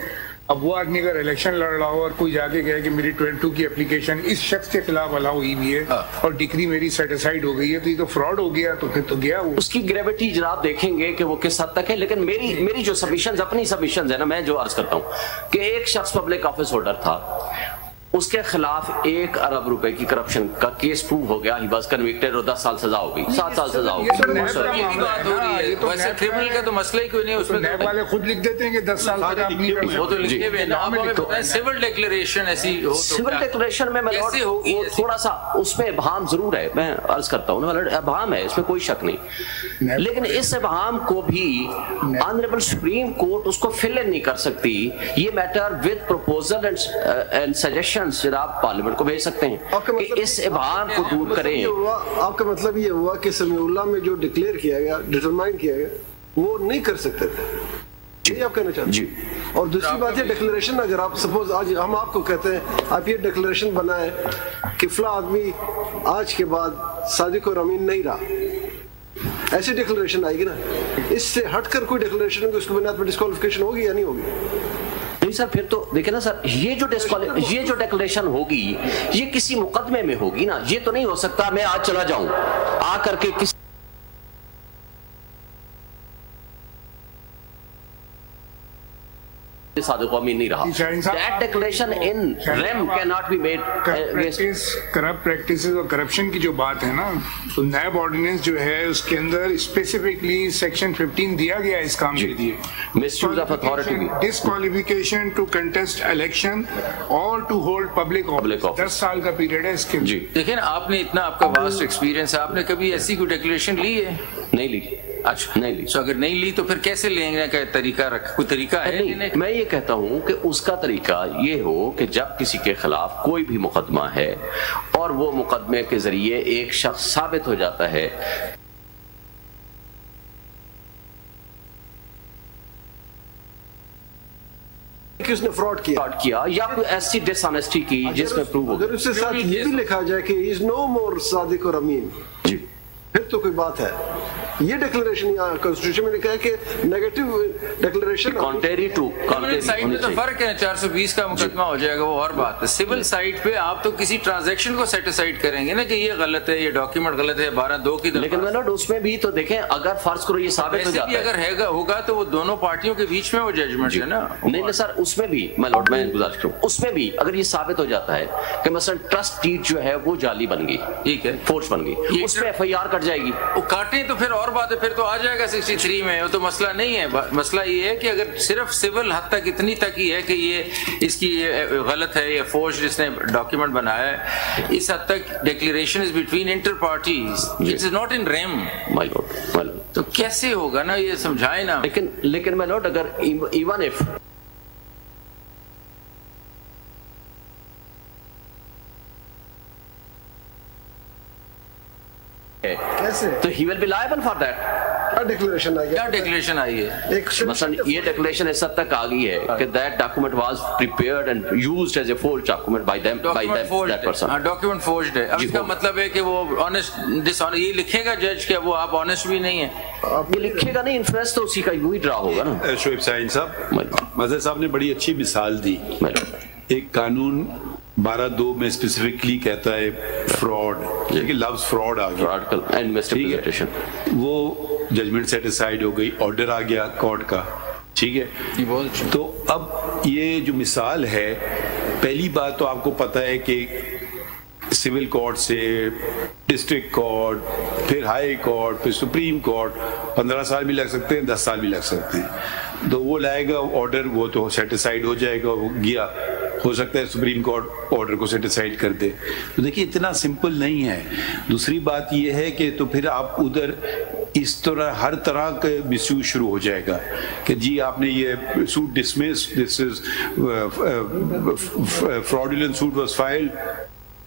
اب وہ آدمی اگر الیکشن لڑ رہا ہو اور کوئی جا کے کہے کہ میری 12(2) کی اپلیکیشن اس شخص کے خلاف الاؤ ہوئی ہوئی ہے اور ڈگری میری سیٹ اسائڈ ہو گئی ہے, تو یہ تو فراڈ ہو گیا, تو پھر تو گیا وہ. اس کی گریوٹی جناب دیکھیں گے کہ وہ کس حد تک ہے. لیکن میری جو سبمیشنز اپنی سبمیشنز ہے نا, میں جو عرض کرتا ہوں کہ ایک شخص پبلک آفس ہولڈر تھا, اس کے خلاف 1 ارب روپے کی کرپشن کا کیس پروو ہو گیا, ہی واز کنوکٹڈ اور 10 سال سزا ہو گئی, 7 سال سزا ہو گئی. ویسے کرمنل کا تو مسئلہ ہی کوئی نہیں, اس میں نیب والے خود لکھ دیتے ہیں کہ 10 سال تک آپ نہیں کر وہ تو لکھے ہوئے نا. سول ڈیکلیریشن ایسی ہو, سول ڈیکلیریشن میں تھوڑا سا اس میں ابہام ضرور ہے, میں عرض کرتا ہوں نا, ابہام ہے, اس میں کوئی شک نہیں. لیکن اس ابہام کو بھی آنریبل سپریم کورٹ اس کو فل ان نہیں کر سکتی. یہ matter with proposal and suggestion جناب پارلیمنٹ کو بھیج سکتے ہیں کہ اس ابہام کو دور کریں. آپ کا مطلب یہ ہوا کہ سمیع اللہ میں جو ڈکلیئر کیا گیا, ڈٹرمائن کیا گیا, وہ نہیں کر سکتے تھے, یہ آپ کہنا چاہتے ہیں؟ جی. اور دوسری بات یہ ڈکلیریشن, اگر آپ سپوز آج ہم آپ کو کہتے ہیں آپ یہ ڈکلیریشن بنائیں کہ فلاں آدمی آج کے بعد صادق اور امین نہیں رہا, ایسی ڈکلیریشن آئے گی نا, اس سے ہٹ کر کوئی ڈکلیریشن ہوگی, اس کی بنیاد پر ڈسکوالیفیکیشن ہوگی یا نہیں ہوگی؟ نہیں سر, پھر تو دیکھیں نا سر, یہ جو ڈیکلیریشن ہوگی یہ کسی مقدمے میں ہوگی نا. یہ تو نہیں ہو سکتا میں آج چلا جاؤں آ کر کے کسی صادق امین نہیں رہا. That declaration in REM cannot be made. Corrupt practices اور کرپشن کی جو بات ہے نا, تو نیب آرڈیننس جو ہے اس کے اندر اسپیسیفکلی سیکشن 15 دیا گیا اس کام کے لیے, misuse of authority, disqualification to contest election اور ٹو ہولڈ پبلک آفس. 10 سال کا پیریڈ ہے اس کے. جی دیکھیں آپ نے اتنا آپ کا واسٹ ایکسپیرینس ہے, آپ نے کبھی ایسی کوئی ڈیکلیریشن لی ہے؟ نہیں لی. اچھا نہیں لی. سو اگر نہیں لی تو پھر کیسے لیں گے, کا طریقہ کوئی طریقہ ہے؟ میں یہ کہتا ہوں کہ اس کا طریقہ یہ ہو کہ جب کسی کے خلاف کوئی بھی مقدمہ ہے اور وہ مقدمے کے ذریعے ایک شخص ثابت ہو جاتا ہے کہ اس نے فراڈ کیا یا کوئی ایسی ڈس آنیسٹی کی جس میں پروو ہو, اگر اس کے ساتھ یہ بھی لکھا جائے کہ he is no more صادق اور امین, جی پھر تو کوئی بات ہے. یہ ڈیکلیریشن یہاں کانسٹیٹیوشن میں لکھا ہے کہ negative declaration contrary to criminal side میں تو فرق ہے, 420 کا مقدمہ ہو جائے گا وہ اور بات ہے. سول سائٹ پہ آپ تو کسی ٹرانزیکشن کو سیٹ اسائڈ کریں گے نا کہ یہ غلط ہے, یہ ڈاکیومنٹ غلط ہے, 12(2) کی. لیکن میں نوٹ اس میں بھی تو دیکھیں اگر فرض کرو یہ ثابت ہو جاتا ہے, اگر ہوگا تو وہ دونوں پارٹیوں کے بیچ میں وہ ججمنٹ ہے نا. نہیں سر, اس میں بھی میں گزارش کروں, اس میں بھی اگر یہ ثابت ہو جاتا ہے کہ مثلا ٹرسٹ ڈیڈ جو ہے وہ جعلی بن گئی, ٹھیک ہے, فورج بن گئی, اس میں FIR کٹ جائے گی. وہ کاٹیں تو پھر اور بات ہے, پھر تو آ جائے گا 63 میں, وہ تو مسئلہ نہیں ہے. مسئلہ یہ ہے کہ اگر صرف سول حد تک اتنی تک ہی ہے کہ یہ اس کی غلط ہے, یہ فورج جس نے ڈاکیومنٹ بنایا ہے, اس حد تک declaration is between inter parties, it is not in rem. My lord, تو کیسے ہوگا نا, یہ سمجھائے نا. لیکن مائی لارڈ اگر ایون اف تو he will be liable for that. کیا ڈیکلیریشن آئی ہے؟ مثلا یہ ڈیکلیریشن اس حد تک آ گئی ہے کہ that document was prepared and used as a forged document by them, that person. Document forged ہے. اب اس کا مطلب ہے کہ وہ آنےسٹ یہ لکھے گا جج کہ وہ آپ آنےسٹ بھی نہیں ہیں, یہ لکھے گا نہیں, انفرنس تو اسی کا وہی ڈرا ہوگا نا. شعیب سعید صاحب, مظہر صاحب نے بڑی اچھی مثال دی. ایک قانون 12(2) میں اسپیسیفکلی کہتا ہے فراڈ, لیکن لفظ فراڈ آ گیا, وہ ججمنٹ سیٹ اسائڈ ہو گئی, آرڈر آ گیا کورٹ کا, ٹھیک ہے. تو اب یہ جو مثال ہے, پہلی بات تو آپ کو پتا ہے کہ सिविल कोर्ट से डिस्ट्रिक्ट कोर्ट, फिर हाई कोर्ट, फिर सुप्रीम कोर्ट, 15 साल भी लग सकते हैं, 10 साल भी लग सकते हैं। तो वो लाएगा ऑर्डर, वो तो सेटिसाइड हो जाएगा, वो गया, हो सकता है सुप्रीम कोर्ट ऑर्डर को सेटिसाइड कर दे। तो देखिए इतना सिंपल नहीं है। दूसरी बात ये है कि तो फिर आप उधर इस तरह हर तरह का मिसयूज शुरू हो जाएगा कि जी आपने ये suit dismiss, this is fraudulent suit was filed,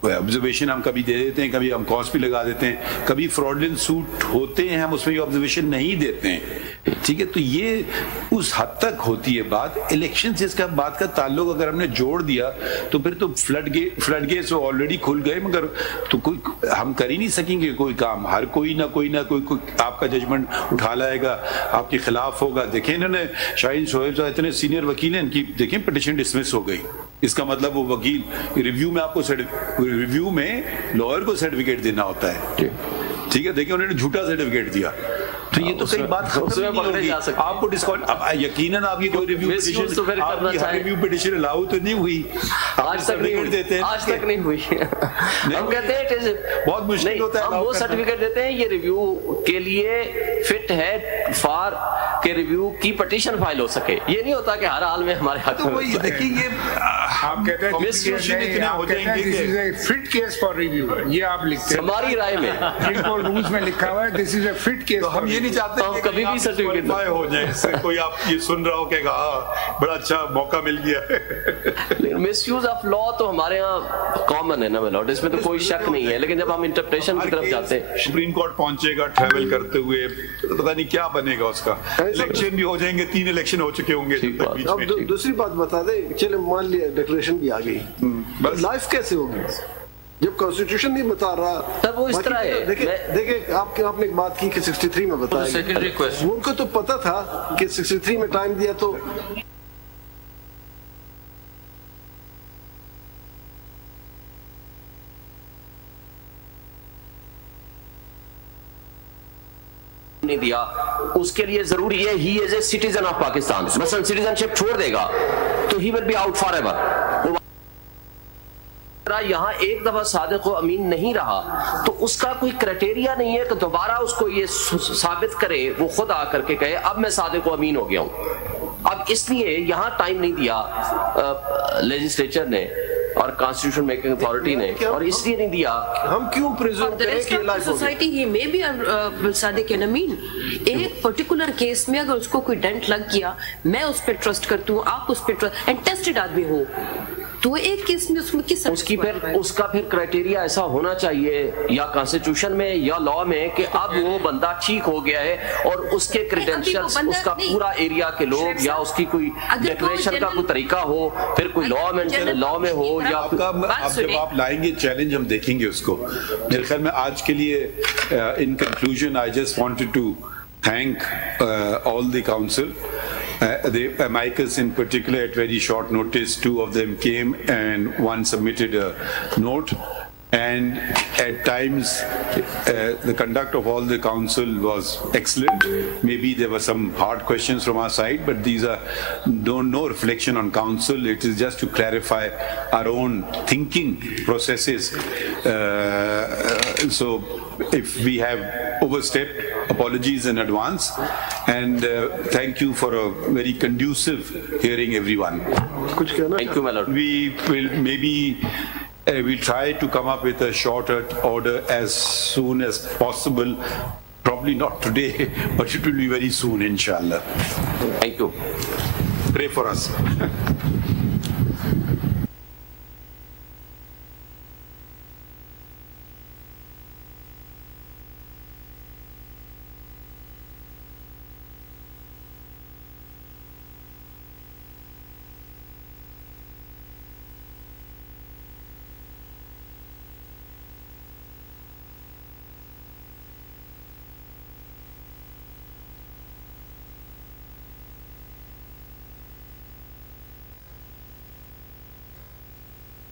observation हम कभी दे देते हैं, कभी हम कॉस्ट भी लगा देते हैं, कभी फ्रॉडुलेंट सूट होते हैं हम उसमें ऑब्जर्वेशन नहीं देते हैं, ठीक है। तो ये उस हद तक होती है बात। इलेक्शन से इसका बात का ताल्लुक अगर हमने जोड़ दिया तो फिर तो फ्लड गेट्स ऑलरेडी खुल गए, मगर तो कोई हम कर ही नहीं सकेंगे कोई काम। हर कोई ना कोई आपका जजमेंट उठा लाएगा, आपके खिलाफ होगा। देखें इन्होंने शाहीन शोएब साहब इतने सीनियर वकील हैं, इनकी देखें पिटिशन डिसमिस हो गई। इसका मतलब वो वकील रिव्यू में आपको रिव्यू में लॉयर को सर्टिफिकेट देना होता है, ठीक है। देखिए उन्होंने झूठा सर्टिफिकेट दिया, तो ये तो कई बात खत्म नहीं होगी। आपको डिस्काउंट अब यकीनन आपकी कोई रिव्यू पिटिशन अलाउ तो नहीं हुई, आज तक नहीं देते हैं, आज तक नहीं हुई। हम कहते हैं बहुत मुश्किल होता है, हम वो सर्टिफिकेट देते हैं ये रिव्यू के लिए फिट है फॉर के रिव्यू की पिटीशन फाइल हो सके। ये नहीं होता कि हर हाल में हमारे हाथ में। तो देखिए ये आप कहते हैं इतने हो जाएंगे फिट केस फॉर रिव्यू, ये आप लिखते हैं हमारी राय में बिल्कुल रूल्स में लिखा हुआ है this is a fit case. हम ये नहीं चाहते हम कभी भी सर्टिफिकेट हो जाए, इससे कोई आप ये सुन रहा हो कि बड़ा अच्छा मौका मिल गया। मिसयूज ऑफ लॉ तो हमारे यहाँ कॉमन है ना लॉर्ड, इसमें तो कोई शक नहीं है। लेकिन जब हम इंटरप्रिटेशन की तरफ जाते हैं, सुप्रीम कोर्ट पहुंचेगा ट्रैवल करते हुए, तो पता नहीं क्या बनेगा उसका। इलेक्शन भी हो जाएंगे, 3 इलेक्शन हो चुके होंगे। अब दूसरी बात बता दे, चले मान लिया डिक्लेरेशन भी आ गई, लाइफ कैसे होगी जब कॉन्स्टिट्यूशन नहीं बता रहा? तब वो इस तरह है। देखिए आपने एक बात की कि 63 में बताया, सेकेंडरी क्वेश्चन उनको तो पता था कि 63 में टाइम दिया तो नहीं दिया। उसके लिए जरूरी है he is a citizen of Pakistan. मसलन सिटीजनशिप छोड़ देगा तो he will be out for ever. यहाँ एक दफा सादिक को अमीन नहीं रहा तो उसका कोई क्राइटेरिया नहीं है कि दोबारा उसको ये साबित करे, वो खुद आकर के कहे अब मैं सादिक को अमीन हो गया हूँ। अब इसलिए यहाँ टाइम नहीं दिया लेजिस्लेचर ने और कॉन्स्टिट्यूशन मेकिंग अथॉरिटी ने, और इसलिए नहीं दिया। हम क्यों प्रिज्यूम करें कि लाइफ सोसाइटी ही में भी सादिक एंड अमीन एक पर्टिकुलर केस में अगर उसको कोई डेंट लग गया, मैं उस पर ट्रस्ट करती हूँ, आप उस पर ट्रस्ट, एंड टेस्टेड आदमी हो तो एक केस में उसमें किस उसका फिर क्राइटेरिया ऐसा होना चाहिए या कॉन्स्टिट्यूशन में या लॉ में कि अब वो बंदा ठीक हो गया है और उसके क्रेडेंशियल्स, उसका पूरा एरिया के लोग या उसकी कोई डिक्लेरेशन का कोई तरीका हो, फिर कोई लॉ में हो या जब आप लाएंगे चैलेंज हम देखेंगे उसको। मेरे ख्याल में आज के लिए in conclusion I just wanted to thank all the council. The amicus in particular at very short notice, 2 of them came and 1 submitted a note. And at times the conduct of all the council was excellent. Maybe there were some hard questions from our side, but these are no reflection on council. It is just to clarify our own thinking processes. So if we have overstepped, apologies in advance, and thank you for a very conducive hearing, everyone. Thank you, my lord. We will maybe we'll try to come up with a shorter order as soon as possible. Probably not today, but it will be very soon, inshallah. Thank you. Pray for us.